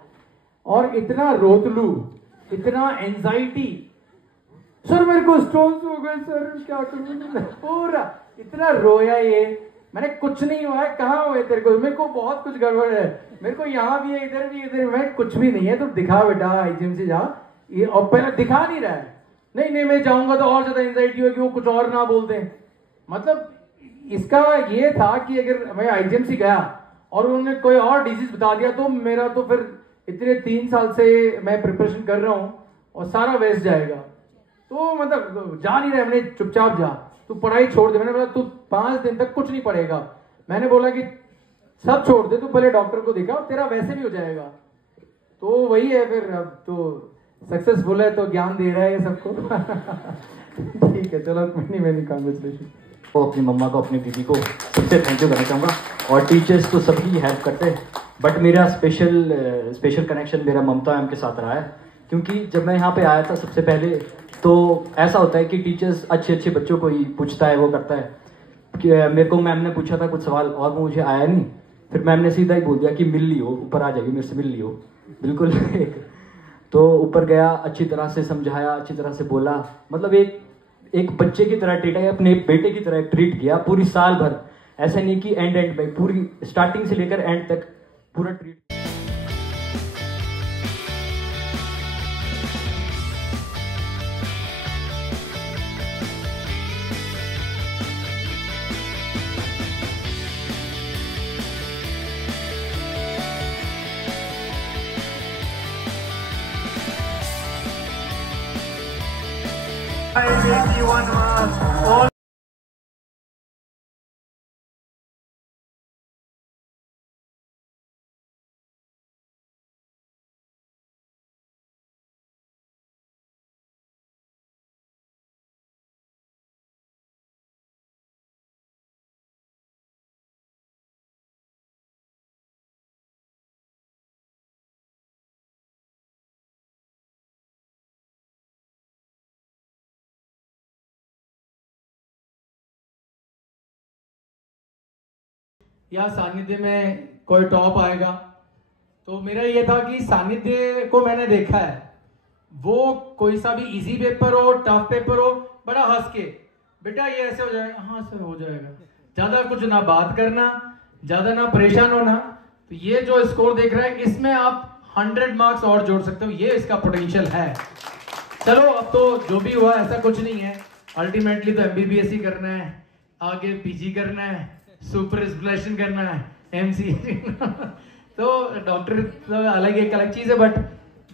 और इतना रोतलू, इतना एंजाइटी, सर मेरे को स्टोन्स हो गए सर, क्या करूँ, पूरा इतना रोया ये। मैंने कुछ नहीं हुआ है, कहाँ हुए तेरे को, मेरे को बहुत कुछ गड़बड़ है, मेरे को यहाँ भी है, इधर भी, इधर मैं कुछ भी नहीं है, तो दिखा बेटा आईजीएम से जा। ये और पहले दिखा नहीं रहा है, नहीं मैं जाऊंगा तो और ज्यादा एंजाइटी होगी, वो कुछ और ना बोलते हैं। मतलब इसका ये था कि अगर मैं आईजीएम से गया और उन्होंने कोई और डिजीज बता दिया तो मेरा तो फिर इतने 3 साल से मैं प्रिपरेशन कर रहा हूँ और सारा वेस्ट जाएगा। तो मतलब जा नहीं रहा, मैंने चुपचाप जा, तू पढ़ाई छोड़ दे। मैंने बोला तू 5 दिन तक कुछ नहीं पढ़ेगा। मैंने बोला कि सब छोड़ दे, तू पहले डॉक्टर को दिखा, तेरा वैसे भी हो जाएगा। तो वही है, फिर अब तो सक्सेसफुल है तो ज्ञान दे रहा है सबको ठीक है, चलो मैनी कांग्रेचुलेशन। तो अपनी मम्मा को, अपनी दीदी को सबसे थैंक यू करना चाहूँगा, और टीचर्स तो सभी हेल्प करते हैं, बट मेरा स्पेशल कनेक्शन मेरा ममता मैम के साथ रहा है। क्योंकि जब मैं यहाँ पे आया था सबसे पहले, तो ऐसा होता है कि टीचर्स अच्छे बच्चों को ही पूछता है, वो करता है कि मेरे को मैम ने पूछा था कुछ सवाल और वो मुझे आया नहीं, फिर मैम ने सीधा ही बोल दिया कि मिल लियो, ऊपर आ जाइए, मेरे से मिल लियो, बिल्कुल तो ऊपर गया, अच्छी तरह से समझाया, अच्छी तरह से बोला, मतलब एक बच्चे की तरह ट्रीट है, अपने बेटे की तरह ट्रीट किया पूरी साल भर। ऐसा नहीं कि एंड में, पूरी स्टार्टिंग से लेकर एंड तक पूरा ट्रीट। all या सानिध्य में कोई टॉप आएगा, तो मेरा ये था कि सानिध्य को मैंने देखा है, वो कोई सा भी इजी पेपर हो, टफ पेपर हो, बड़ा हंस के बेटा ये ऐसे हो जाएगा, हाँ सर हो जाएगा, ज्यादा कुछ ना बात करना, ज्यादा ना परेशान होना। तो ये जो स्कोर देख रहे हैं इसमें आप 100 मार्क्स और जोड़ सकते हो, ये इसका पोटेंशियल है। चलो अब तो जो भी हुआ ऐसा कुछ नहीं है, अल्टीमेटली तो MBBS ही करना है, आगे PG करना है, सुपर स्पेशलाइजेशन करना है, MC तो डॉक्टर तो अलग एक अलग चीज है, बट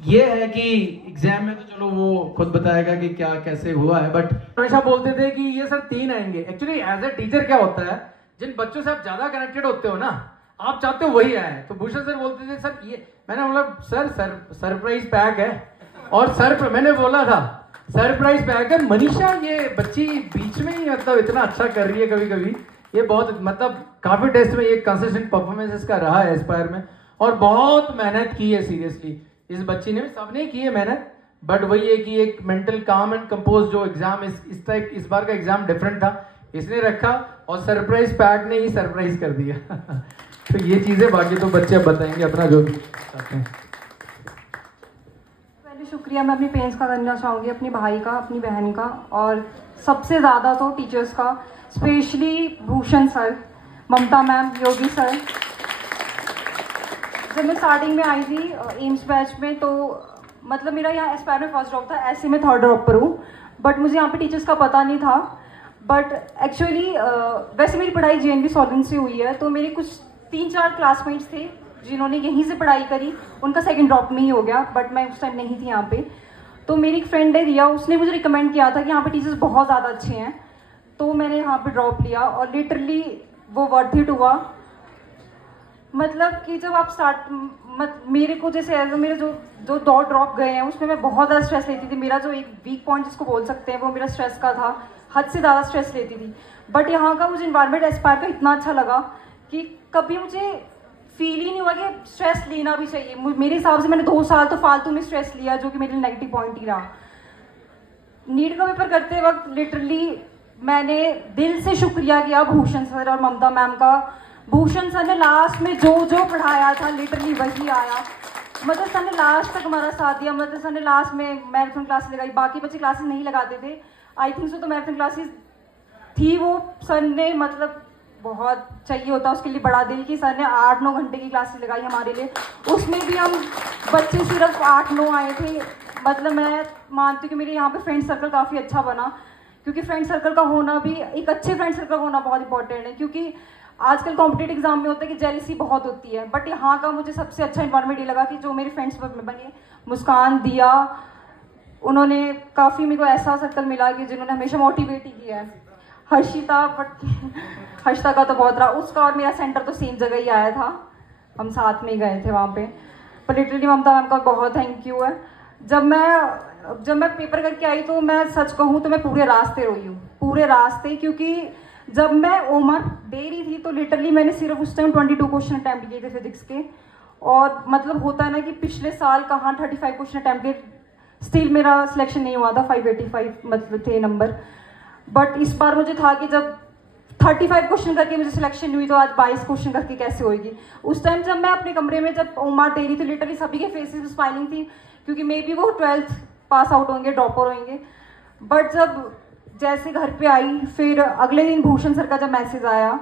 ये है कि एग्जाम में तो चलो वो खुद बताएगा कि क्या कैसे हुआ है। बट हमेशा बोलते थे कि ये सर 3 आएंगे। एक्चुअली एज ए टीचर क्या होता है, जिन बच्चों से आप ज्यादा कनेक्टेड होते हो ना, आप चाहते हो वही आए। तो भूषण सर बोलते थे सर ये, मैंने बोला सर सरप्राइज पैक है, और सर मैंने बोला था सरप्राइज पैक है। मनीषा ये बच्ची बीच में ही मतलब इतना अच्छा कर रही है, कभी कभी ये बहुत मतलब काफी टेस्ट में ये कंसिस्टेंट परफॉर्मेंस इसका रहा है एस्पायर में, और बहुत मेहनत की है सीरियसली इस बच्ची ने, सबने की है मेहनत। बट वही है कि एक मेंटल काम एंड कंपोज जो एग्जाम इस बार का एग्जाम डिफरेंट था, इसने रखा और सरप्राइज पैक ने ही सरप्राइज कर दिया तो ये चीजें बाकी तो बच्चे बताएंगे अपना जो भी। पहले शुक्रिया मैं अपने पेरेंट्स का करना चाहूँगी, अपने भाई का, अपनी बहन का, और सबसे ज़्यादा तो टीचर्स का, स्पेशली भूषण सर, ममता मैम, योगी सर। जब मैं स्टार्टिंग में आई थी एम्स बैच में, तो मतलब मेरा यहाँ एस्पायर में फर्स्ट ड्रॉप था, ऐसे में थर्ड ड्रॉप पर हूँ, बट मुझे यहाँ पे टीचर्स का पता नहीं था। बट एक्चुअली वैसे मेरी पढ़ाई JNV सॉल्वेंट से हुई है, तो मेरे कुछ 3-4 क्लासमेट्स थे जिन्होंने यहीं से पढ़ाई करी, उनका सेकंड ड्रॉप में ही हो गया, बट मैं उस टाइम नहीं थी यहाँ पे। तो मेरी एक फ्रेंड है रिया, उसने मुझे रिकमेंड किया था कि यहाँ पे टीचर्स बहुत ज़्यादा अच्छे हैं, तो मैंने यहाँ पे ड्रॉप लिया और लिटरली वो वर्थ इट हुआ। मतलब कि जब आप मेरे को जैसे एज मेरे जो 2 ड्रॉप गए हैं उसमें मैं बहुत ज़्यादा स्ट्रेस लेती थी। मेरा जो एक वीक पॉइंट जिसको बोल सकते हैं वो मेरा स्ट्रेस का था, हद से ज़्यादा स्ट्रेस लेती थी। बट यहाँ का मुझे इन्वायरमेंट एस्पायर का इतना अच्छा लगा कि कभी मुझे फील ही नहीं हुआ कि स्ट्रेस लेना भी चाहिए। मेरे हिसाब से मैंने 2 साल तो फालतू में स्ट्रेस लिया, जो कि मेरे लिए नेगेटिव पॉइंट ही रहा। नीट का पेपर करते वक्त लिटरली मैंने दिल से शुक्रिया किया भूषण सर और ममता मैम का। भूषण सर ने लास्ट में जो पढ़ाया था लिटरली वही आया। मतलब सर ने लास्ट तक हमारा साथ दिया। मतलब सर ने लास्ट में मैराथन क्लास लगाई, बाकी बच्चे क्लासेस नहीं लगाते थे, आई थिंक सो, तो मैराथन क्लासेस थी वो सर ने, मतलब बहुत चाहिए होता उसके लिए बड़ा दिल कि सर ने 8-9 घंटे की क्लासेस लगाई हमारे लिए। उसमें भी हम बच्चे सिर्फ 8-9 आए थे। मतलब मैं मानती हूँ कि मेरे यहाँ पे फ्रेंड सर्कल काफ़ी अच्छा बना, क्योंकि फ्रेंड सर्कल का होना भी, एक अच्छे फ्रेंड सर्कल का होना बहुत इंपॉर्टेंट है, क्योंकि आजकल कॉम्पिटेटिव एग्जाम में होता है कि जेलसी बहुत होती है। बट यहाँ का मुझे सबसे अच्छा इन्वायरमेंट ये लगा कि जो मेरे फ्रेंड्स बने, मुस्कान, दिया, उन्होंने काफ़ी मेरे को ऐसा सर्कल मिला कि जिन्होंने हमेशा मोटिवेट ही किया है। हर्षिता, बट हर्षिता का तो बहुत रहा, उसका और मेरा सेंटर तो सेम जगह ही आया था, हम साथ में ही गए थे वहाँ पे। पर लिटरली ममता मैम का बहुत थैंक यू है। जब मैं पेपर करके आई तो मैं सच कहूँ तो मैं पूरे रास्ते रोई हूँ, पूरे रास्ते, क्योंकि जब मैं ओमर दे रही थी तो लिटरली मैंने सिर्फ उस टाइम 22 क्वेश्चन अटैम्प्ट किए थे फिजिक्स के, और मतलब होता है ना कि पिछले साल कहाँ 35 क्वेश्चन अटैम्प्ट किए, स्टिल मेरा सिलेक्शन नहीं हुआ था, 585 मतलब थे नंबर। बट इस बार मुझे था कि जब 35 क्वेश्चन करके मुझे सिलेक्शन हुई तो आज 22 क्वेश्चन करके कैसे होगी। उस टाइम जब मैं अपने कमरे में जब ओमर दे रही थी, लिटरली सभी के फेसेस स्माइलिंग थी, क्योंकि मे बी वो 12th पास आउट होंगे, ड्रॉपर होंगे। बट जब जैसे घर पे आई, फिर अगले दिन भूषण सर का जब मैसेज आया,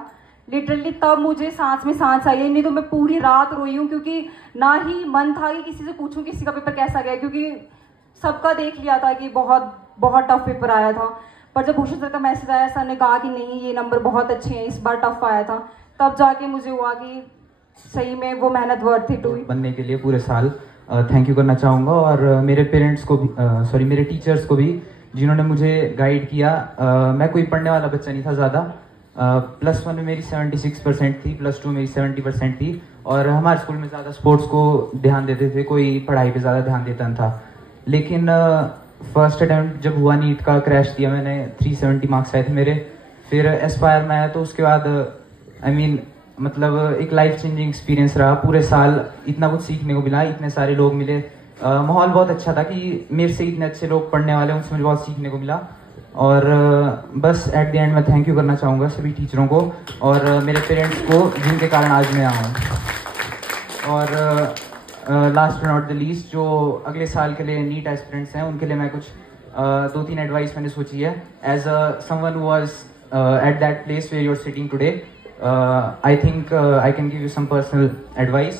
लिटरली तब मुझे सांस में सांस आई। नहीं तो मैं पूरी रात रोई हूँ, क्योंकि ना ही मन था कि किसी से पूछूं किसी का पेपर कैसा गया, क्योंकि सबका देख लिया था कि बहुत बहुत टफ पेपर आया था। पर जब भूषण सर का मैसेज आया, सर ने कहा कि नहीं ये नंबर बहुत अच्छे हैं, इस बार टफ आया था, तब जाके मुझे हुआ कि सही में वो मेहनत वर्थ इट हुई। बनने के लिए पूरे साल थैंक यू करना चाहूँगा, और मेरे पेरेंट्स को भी, मेरे टीचर्स को भी, जिन्होंने मुझे गाइड किया। मैं कोई पढ़ने वाला बच्चा नहीं था ज़्यादा। +1 में मेरी 76% थी, +2 मेरी 70% थी, और हमारे स्कूल में ज़्यादा स्पोर्ट्स को ध्यान देते थे, कोई पढ़ाई पे ज़्यादा ध्यान देता नहीं था। लेकिन फर्स्ट अटैम्प्ट जब हुआ नीट का, क्रैश दिया मैंने, 370 मार्क्स आए थे मेरे। फिर एस्पायर में आया तो उसके बाद मतलब एक लाइफ चेंजिंग एक्सपीरियंस रहा। पूरे साल इतना कुछ सीखने को मिला, इतने सारे लोग मिले, माहौल बहुत अच्छा था कि मेरे से इतने अच्छे लोग पढ़ने वाले, उनसे मुझे बहुत सीखने को मिला। और बस एट द एंड मैं थैंक यू करना चाहूँगा सभी टीचरों को और मेरे पेरेंट्स को, जिनके कारण आज मैं आया हूँ। और last but not the least, जो अगले साल के लिए नीट एस्पिरेंट्स हैं, उनके लिए मैं कुछ 2-3 एडवाइस मैंने सोची है। As someone who was at that place where you are sitting today, I think I can give you some personal advice,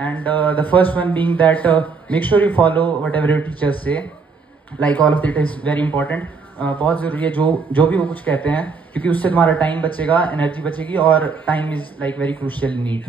And the first one being that make sure you follow whatever your teachers say. Like all of it is very important. बहुत ज़रूरी है जो भी वो कुछ कहते हैं, क्योंकि उससे तुम्हारा टाइम बचेगा, एनर्जी बचेगी, और time is like very crucial need.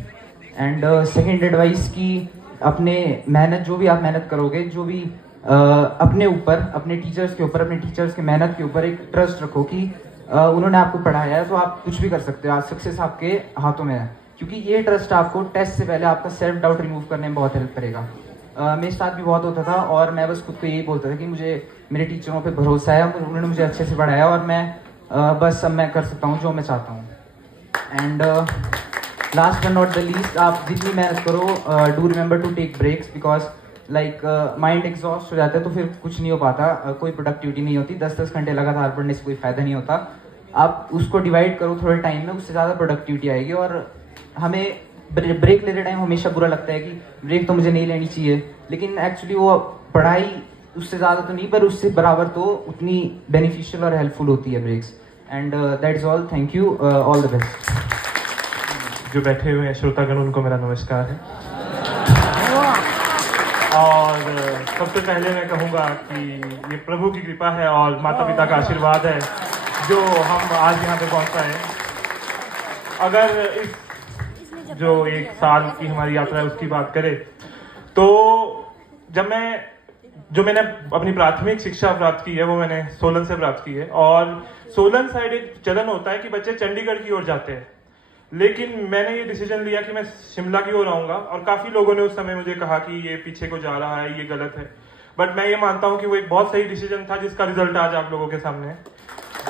And second advice कि अपने मेहनत, जो भी आप मेहनत करोगे, जो भी अपने ऊपर, अपने टीचर्स के ऊपर, अपने टीचर्स के मेहनत के ऊपर एक ट्रस्ट रखो कि उन्होंने आपको पढ़ाया है तो आप कुछ भी कर सकते हो. आज सक्सेस आपके हाथों में है, क्योंकि ये ट्रस्ट आपको टेस्ट से पहले आपका सेल्फ डाउट रिमूव करने में बहुत हेल्प करेगा. मेरे साथ भी बहुत होता था, और मैं बस खुद को यही बोलता था कि मुझे मेरे टीचरों पे भरोसा है, उन्होंने मुझे अच्छे से पढ़ाया, और मैं बस अब मैं कर सकता हूँ जो मैं चाहता हूँ. And last but not the least, आप जितनी मेहनत करो, do remember to take breaks, because like mind exhaust हो जाता है तो फिर कुछ नहीं हो पाता, कोई प्रोडक्टिविटी नहीं होती. 10-10 घंटे लगातार पढ़ने से कोई फ़ायदा नहीं होता. आप उसको डिवाइड करो थोड़े टाइम में, उससे ज़्यादा प्रोडक्टिविटी आएगी. और हमें ब्रेक लेते टाइम हमेशा बुरा लगता है कि ब्रेक तो मुझे नहीं लेनी चाहिए, लेकिन एक्चुअली वो पढ़ाई उससे ज़्यादा तो नहीं, पर उससे बराबर तो उतनी बेनिफिशियल और हेल्पफुल होती है breaks. And that is all. Thank you, all the best. जो बैठे हुए हैं श्रोतागण, उनको मेरा नमस्कार है. और सबसे पहले मैं कहूँगा कि ये प्रभु की कृपा है और माता पिता का आशीर्वाद है जो हम आज यहाँ पे पहुँच पाए. अगर इस जो 1 साल की हमारी यात्रा है उसकी बात करें, तो जब मैंने अपनी प्राथमिक शिक्षा प्राप्त की है वो मैंने सोलन से प्राप्त की है. और सोलन साइड एक चलन होता है कि बच्चे चंडीगढ़ की ओर जाते हैं, लेकिन मैंने ये डिसीजन लिया कि मैं शिमला की ओर आऊँगा. और काफ़ी लोगों ने उस समय मुझे कहा कि ये पीछे को जा रहा है, ये गलत है, बट मैं ये मानता हूँ कि वो एक बहुत सही डिसीजन था जिसका रिजल्ट आज आप लोगों के सामने है.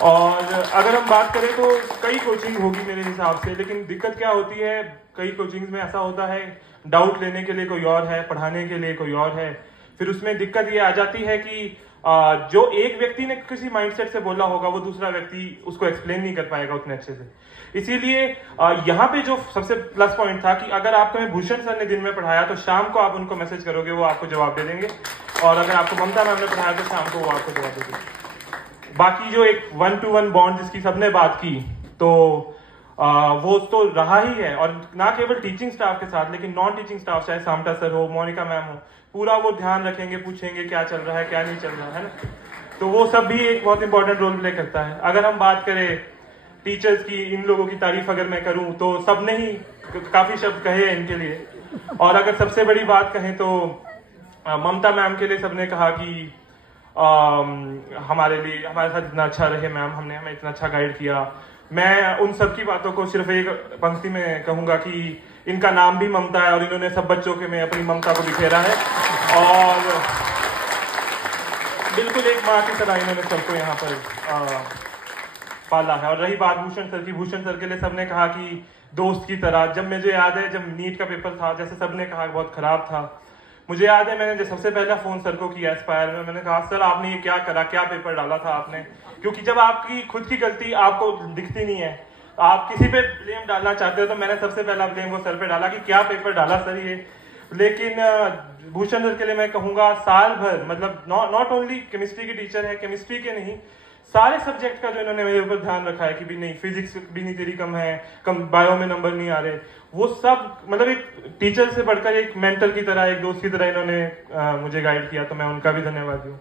और अगर हम बात करें तो कई कोचिंग होगी मेरे हिसाब से, लेकिन दिक्कत क्या होती है, कई कोचिंग्स में ऐसा होता है डाउट लेने के लिए कोई और है, पढ़ाने के लिए कोई और है. फिर उसमें दिक्कत ये आ जाती है कि जो एक व्यक्ति ने किसी माइंडसेट से बोला होगा वो दूसरा व्यक्ति उसको एक्सप्लेन नहीं कर पाएगा उतने अच्छे से. इसीलिए यहाँ पे जो सबसे प्लस पॉइंट था कि अगर आपको भूषण सर ने दिन में पढ़ाया तो शाम को आप उनको मैसेज करोगे, वो आपको जवाब दे देंगे. और अगर आपको ममता मैम ने पढ़ाया तो शाम को वो आपको जवाब दे देंगे. बाकी जो एक 1-to-1 बॉन्ड जिसकी सबने बात की, तो वो तो रहा ही है. और ना केवल टीचिंग स्टाफ के साथ, लेकिन नॉन टीचिंग स्टाफ, चाहे सामटा सर हो, मोनिका मैम हो, पूरा वो ध्यान रखेंगे, पूछेंगे क्या चल रहा है, क्या नहीं चल रहा है ना. तो वो सब भी एक बहुत इंपॉर्टेंट रोल प्ले करता है. अगर हम बात करें टीचर्स की, इन लोगों की तारीफ अगर मैं करूं तो सबने ही काफी शब्द कहे हैं इनके लिए. और अगर सबसे बड़ी बात कहें तो ममता मैम के लिए सबने कहा कि हमारे साथ इतना अच्छा रहे मैम, हमें इतना अच्छा गाइड किया. मैं उन सब की बातों को सिर्फ एक पंक्ति में कहूंगा कि इनका नाम भी ममता है और इन्होंने सब बच्चों के में अपनी ममता को बिखेरा है. और बिल्कुल एक माँ की तरह इन्होंने सबको यहाँ पर पाला है. और रही बात भूषण सर की, भूषण सर के लिए सबने कहा कि दोस्त की तरह. जब मुझे याद है, जब नीट का पेपर था, जैसे सबने कहा बहुत खराब था, मुझे याद है मैंने सबसे पहला फोन सर को किया एस्पायर में. मैंने कहा सर आपने ये क्या करा, क्या पेपर डाला था आपने. क्योंकि जब आपकी खुद की गलती आपको दिखती नहीं है, आप किसी पे ब्लेम डालना चाहते हो, तो मैंने सबसे पहला ब्लेम वो सर पे डाला कि क्या पेपर डाला सर ये. लेकिन भूषण सर के लिए मैं कहूँगा साल भर, मतलब नॉट ओनली केमिस्ट्री की टीचर है, केमिस्ट्री के नहीं, सारे सब्जेक्ट का जो इन्होंने मेरे ऊपर ध्यान रखा है कि भी नहीं, फिजिक्स भी नहीं तेरी कम है, कम बायो में नंबर नहीं आ रहे, वो सब मतलब एक टीचर से बढ़कर एक मेंटर की तरह, एक दोस्त की तरह इन्होंने मुझे गाइड किया. तो मैं उनका भी धन्यवाद दूँ.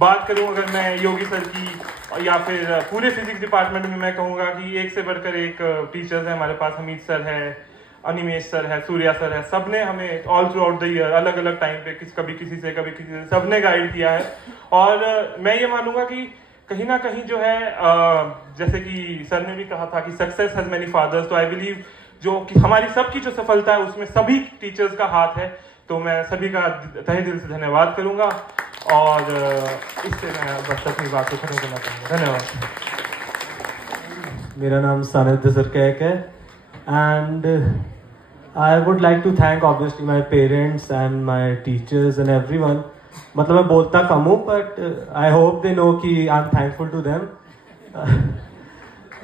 बात करूं अगर मैं योगी सर की या फिर पूरे फिजिक्स डिपार्टमेंट में, मैं कहूँगा कि एक से बढ़कर एक टीचर्स हैं हमारे पास. हमीद सर है, अनिमेश सर है, सूर्या सर है, सबने हमें all through out the year अलग अलग टाइम पे कभी किसी से कभी किसी से सबने गाइड किया है. और मैं ये मानूंगा कि कहीं ना कहीं जो है, जैसे कि सर ने भी कहा था कि सक्सेस हैज मेनी फादर्स, तो आई बिलीव जो कि हमारी सबकी जो सफलता है उसमें सभी टीचर्स का हाथ है. तो मैं सभी का तहे दिल से धन्यवाद करूंगा और इससे मैं बस अपनी बात को खत्म करना चाहूँगा. धन्यवाद. मेरा नाम सानिध्य सरकैक है and I would like to thank obviously my parents and my teachers and everyone. मतलब मैं बोलता कम हूँ, but I hope they know कि I am thankful to them.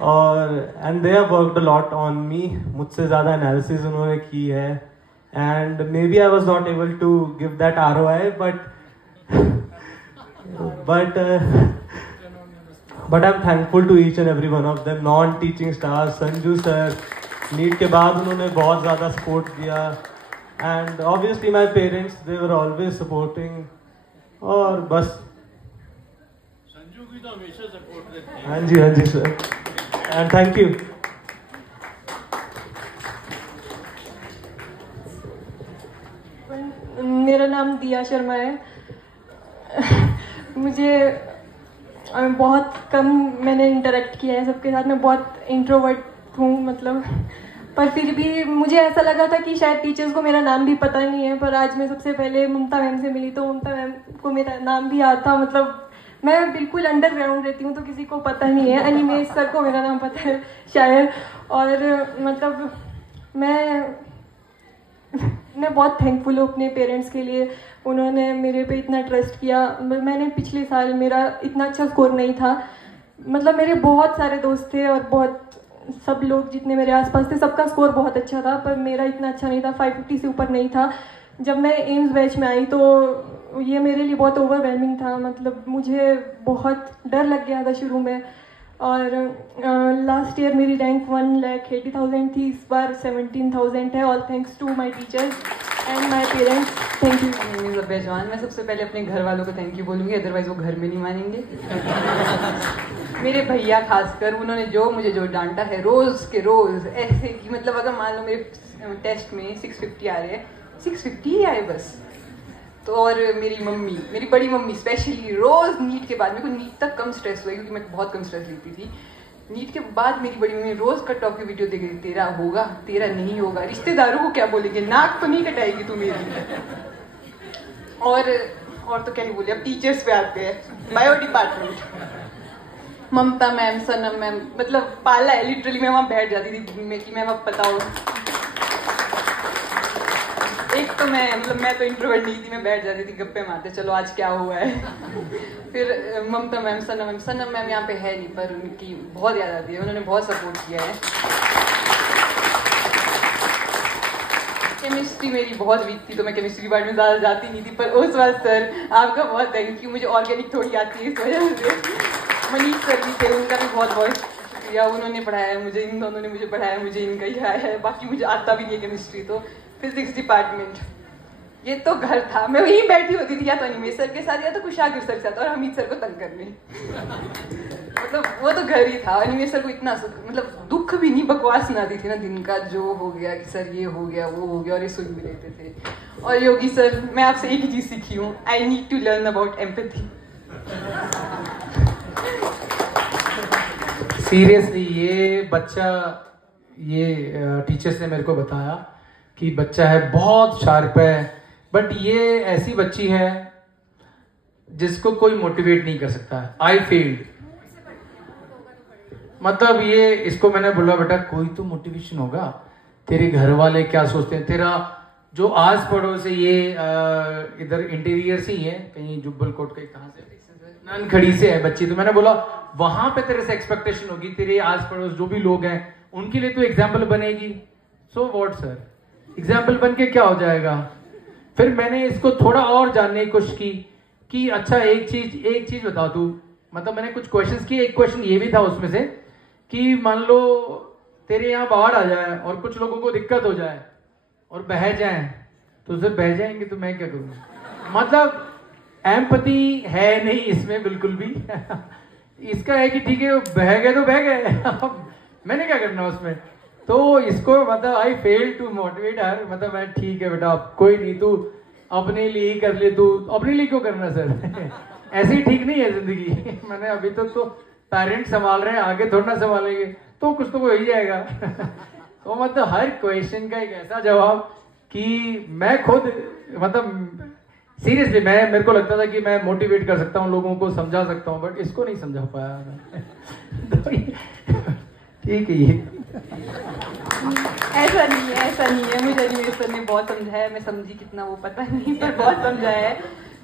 और and they have worked a lot on me. मुझसे ज़्यादा analysis उन्होंने की है and maybe I was not able to give that ROI, but I'm thankful to each and every one of them. Non-teaching staff, Sanju sir, NEET के बाद उन्होंने बहुत ज़्यादा सपोर्ट दिया and obviously my parents, they were always supporting. और बस संजू की तो हमेशा सपोर्ट रहती है। हाँ जी सर, and thank you. मेरा नाम दिया शर्मा है। मुझे बहुत कम मैंने इंटरेक्ट किया है सबके साथ, मैं बहुत इंट्रोवर्ट हूँ मतलब, पर फिर भी मुझे ऐसा लगा था कि शायद टीचर्स को मेरा नाम भी पता नहीं है, पर आज मैं सबसे पहले ममता मैम से मिली तो ममता मैम को मेरा नाम भी याद था। मतलब मैं बिल्कुल अंडरग्राउंड रहती हूँ तो किसी को पता नहीं है, अनिमेश सर को मेरा नाम पता है शायद। और मतलब मैं बहुत थैंकफुल हूँ अपने पेरेंट्स के लिए, उन्होंने मेरे पे इतना ट्रस्ट किया। मैंने पिछले साल, मेरा इतना अच्छा स्कोर नहीं था, मतलब मेरे बहुत सारे दोस्त थे और बहुत सब लोग जितने मेरे आसपास थे सबका स्कोर बहुत अच्छा था, पर मेरा इतना अच्छा नहीं था, 550 से ऊपर नहीं था। जब मैं एम्स बैच में आई तो ये मेरे लिए बहुत ओवरवेलमिंग था, मतलब मुझे बहुत डर लग गया था शुरू में। और लास्ट ईयर मेरी रैंक 1,80,000 थी, इस बार 17,000 है। All thanks to my teachers and my parents, thank you. Zabiya Jawan, मैं सबसे पहले अपने घर वालों को थैंक यू बोलूँगी, अदरवाइज वो घर में नहीं मानेंगे। मेरे भैया खासकर, उन्होंने मुझे जो डांटा है रोज़ के रोज़, ऐसे कि मतलब अगर मान लो मेरे टेस्ट में 650 आ रहे हैं, 650 ही आए बस। तो और मेरी मम्मी, मेरी बड़ी मम्मी स्पेशली, रोज़ नीट के बाद, मेरे को नीट तक कम स्ट्रेस हुआ क्योंकि मैं बहुत कम स्ट्रेस लेती थी। नीट के बाद मेरी बड़ी मम्मी रोज़ कट ऑफ की वीडियो देख रही, तेरा होगा, तेरा नहीं होगा, रिश्तेदारों को क्या बोलेंगे, नाक तो नहीं कटाएगी तू मेरी। और तो क्या ही बोले, अब टीचर्स पे आते हैं। बायो डिपार्टमेंट, ममता मैम, सनम मैम, मतलब पाला है लिटरली। मैं वहाँ बैठ जाती थी दिन में कि मैम अब बताओ। एक तो मैं तो इंट्रोवर्ट नहीं थी, मैं बैठ जाती थी गप्पे मारते, चलो आज क्या हुआ है। फिर ममता मैम, सनम मैम यहाँ पे है नहीं, पर उनकी बहुत याद आती है, उन्होंने बहुत सपोर्ट किया है। केमिस्ट्री मेरी बहुत वीक थी तो मैं केमिस्ट्री डिपार्टमेंट में ज़्यादा जाती नहीं थी, पर उस बार सर आपका बहुत थैंक यू, मुझे ऑर्गेनिक थोड़ी आती है इस वजह से। मनीष सर भी थे, उनका भी बहुत बहुत शुक्रिया, उन्होंने पढ़ाया मुझे, इन दोनों ने मुझे पढ़ाया, मुझे इनका ही आया है, बाकी मुझे आता भी नहीं है केमिस्ट्री। तो फिजिक्स डिपार्टमेंट, ये तो घर था, मैं वहीं बैठी होती थी या तो अनिमेश सर के साथ या तो कुशागिर सर के साथ, और हमीद सर को तंग करने। मतलब वो तो घर ही था। अनिमेश सर को इतना मतलब दुख भी नहीं, बकवास सुनाती थी ना दिन का, जो हो गया कि सर ये हो गया, वो हो गया, और ये सुन भी लेते थे। और योगी सर, मैं आपसे एक ही चीज सीखी हूँ, I need to learn about empathy. Seriously ये बच्चा, ये टीचर्स ने मेरे को बताया कि बच्चा है बहुत शार्प है, बट ये ऐसी बच्ची है जिसको कोई मोटिवेट नहीं कर सकता है। आई फील्ड, मतलब ये इसको मैंने बोला बेटा कोई तो मोटिवेशन होगा, तेरे घर वाले क्या सोचते हैं, तेरा जो आस पड़ोस है, ये इधर इंटीरियर से ही है, कहीं जुब्बल कोट के, कहाँ से, ननखड़ी से है बच्ची, तो मैंने बोला वहां पे तेरे से एक्सपेक्टेशन होगी, तेरे आस पड़ोस जो भी लोग हैं उनके लिए तो एग्जाम्पल बनेगी। सो व्हाट सर, एग्जाम्पल बन के क्या हो जाएगा। फिर मैंने इसको थोड़ा और जानने की कोशिश की कि अच्छा एक चीज बता तू, मतलब मैंने कुछ क्वेश्चंस किए, एक क्वेश्चन ये भी था उसमें से कि मान लो तेरे यहाँ बाढ़ आ जाए और कुछ लोगों को दिक्कत हो जाए और बह जाए, तो सर बह जाएंगे तो मैं क्या करूँगा। मतलब एम्पैथी है नहीं इसमें बिल्कुल भी। इसका है कि ठीक है बह गए तो बह गए, मैंने क्या करना उसमें। तो इसको मतलब आई फेल टू मोटिवेट हर, मतलब मैं ठीक है बेटा कोई नहीं, तू अपने लिए ही कर ले, तू अपने लिए क्यों करना सर। ऐसे ही ठीक नहीं है जिंदगी। मैंने अभी तक तो पेरेंट्स संभाल रहे हैं, आगे थोड़ा ना संभालेंगे, तो कुछ तो हो ही जाएगा। तो मतलब हर क्वेश्चन का एक ऐसा जवाब कि मैं खुद मतलब सीरियसली मेरे को लगता था कि मैं मोटिवेट कर सकता हूँ, लोगों को समझा सकता हूँ, बट इसको नहीं समझा पाया। तो ठीक है, ये ऐसा नहीं है, मुझे अनिमेश सर ने बहुत समझाया, मैं समझी कितना वो पता नहीं, पर बहुत समझाया है।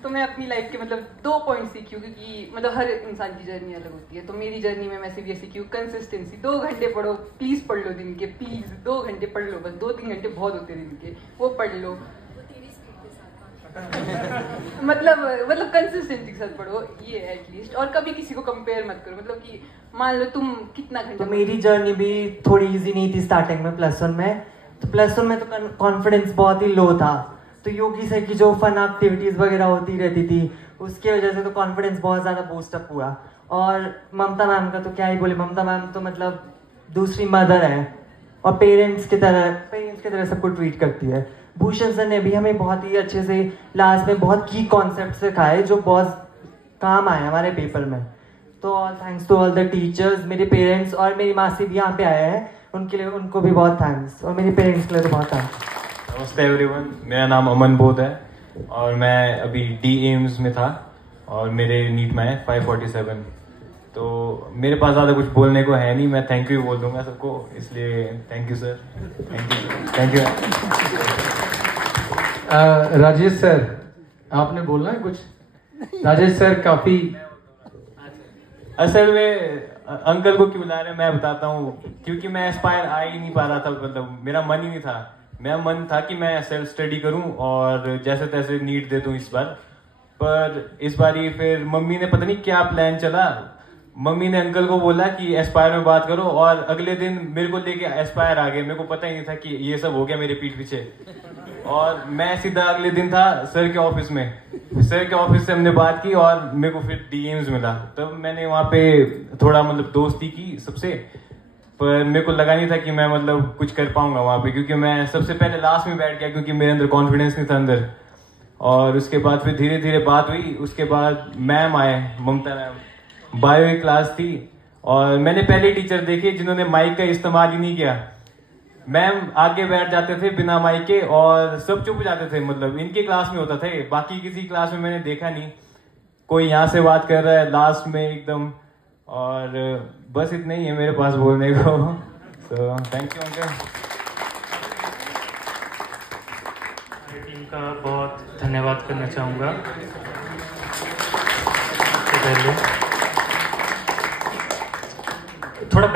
तो मैं अपनी लाइफ के मतलब 2 पॉइंट सीखी हूँ, क्योंकि मतलब हर इंसान की जर्नी अलग होती है। तो मेरी जर्नी में मैं सिर्फ ये सीखी हूँ, कंसिस्टेंसी। 2 घंटे पढ़ो, प्लीज पढ़ लो दिन के, प्लीज 2 घंटे पढ़ लो, बस 2-3 घंटे बहुत होते हैं दिन के, वो पढ़ लो। मतलब कंसिस्टेंसी के साथ पढ़ो, ये एटलीस्ट। और कभी किसी को कंपेयर मत करो, मतलब कि मान लो तुम कितना घंटा। तो मेरी जर्नी भी थोड़ी इजी नहीं थी स्टार्टिंग में, +1 में, तो प्लस 1 में तो कॉन्फिडेंस बहुत ही लो था, तो योगी सर की जो फन एक्टिविटीज़ वगैरह होती रहती थी उसकी वजह से तो कॉन्फिडेंस बहुत ज़्यादा बूस्टअप हुआ। और ममता मैम का तो क्या ही बोले, ममता मैम तो मतलब दूसरी मदर है और पेरेंट्स की तरह सबको ट्रीट करती है। भूषण सर ने भी हमें बहुत ही अच्छे से लास्ट में बहुत की कॉन्सेप्ट सिखाए जो बहुत काम आए हमारे पेपर में। तो all thanks to all the teachers, मेरे पेरेंट्स और मेरी मासी भी यहाँ पे आए हैं, उनके लिए उनको भी बहुत थैंक्स, और मेरे पेरेंट्स के लिए तो बहुत थैंक्स। नमस्ते एवरीवन, मेरा नाम अमन बोध है और मैं अभी डी एम्स में था और मेरे नीट में है 547। तो मेरे पास ज़्यादा कुछ बोलने को है नहीं, मैं थैंक यू बोल दूंगा सबको, इसलिए thank you sir, thank you. Rajesh sir, आपने बोलना है कुछ? राजेश सर काफी असल में अंकल को क्यों बुला रहे हैं मैं बताता हूँ, क्योंकि मैं एस्पायर आ ही नहीं पा रहा था, मतलब मेरा मन ही नहीं था। मेरा मन था कि मैं सेल्फ स्टडी करूं और जैसे तैसे नीट दे दूं इस बार, पर इस बार ही फिर मम्मी ने पता नहीं क्या प्लान चला, मम्मी ने अंकल को बोला कि एस्पायर में बात करो और अगले दिन मेरे को लेके एस्पायर आ गए। मेरे को पता ही नहीं था कि ये सब हो गया मेरे पीठ पीछे। और मैं सीधा अगले दिन था सर के ऑफिस में, सर के ऑफिस से हमने बात की और मेरे को फिर डीएम्स मिला। तब मैंने वहाँ पे थोड़ा मतलब दोस्ती की सबसे, पर मेरे को लगा नहीं था कि मैं मतलब कुछ कर पाऊंगा वहाँ पे, क्योंकि मैं सबसे पहले लास्ट में बैठ गया क्योंकि मेरे अंदर कॉन्फिडेंस नहीं था अंदर। और उसके बाद फिर धीरे धीरे बात हुई, उसके बाद मैम आए, ममता मैम, बायो की क्लास थी और मैंने पहले टीचर देखे जिन्होंने माइक का इस्तेमाल ही नहीं किया। मैम आगे बैठ जाते थे बिना माइक के और सब चुप जाते थे, मतलब इनके क्लास में होता था, बाकी किसी क्लास में मैंने देखा नहीं। कोई यहाँ से बात कर रहा है लास्ट में एकदम, और बस इतना ही है मेरे पास बोलने को। So thank you uncle. Team का बहुत धन्यवाद करना चाहूँगा। थोड़ा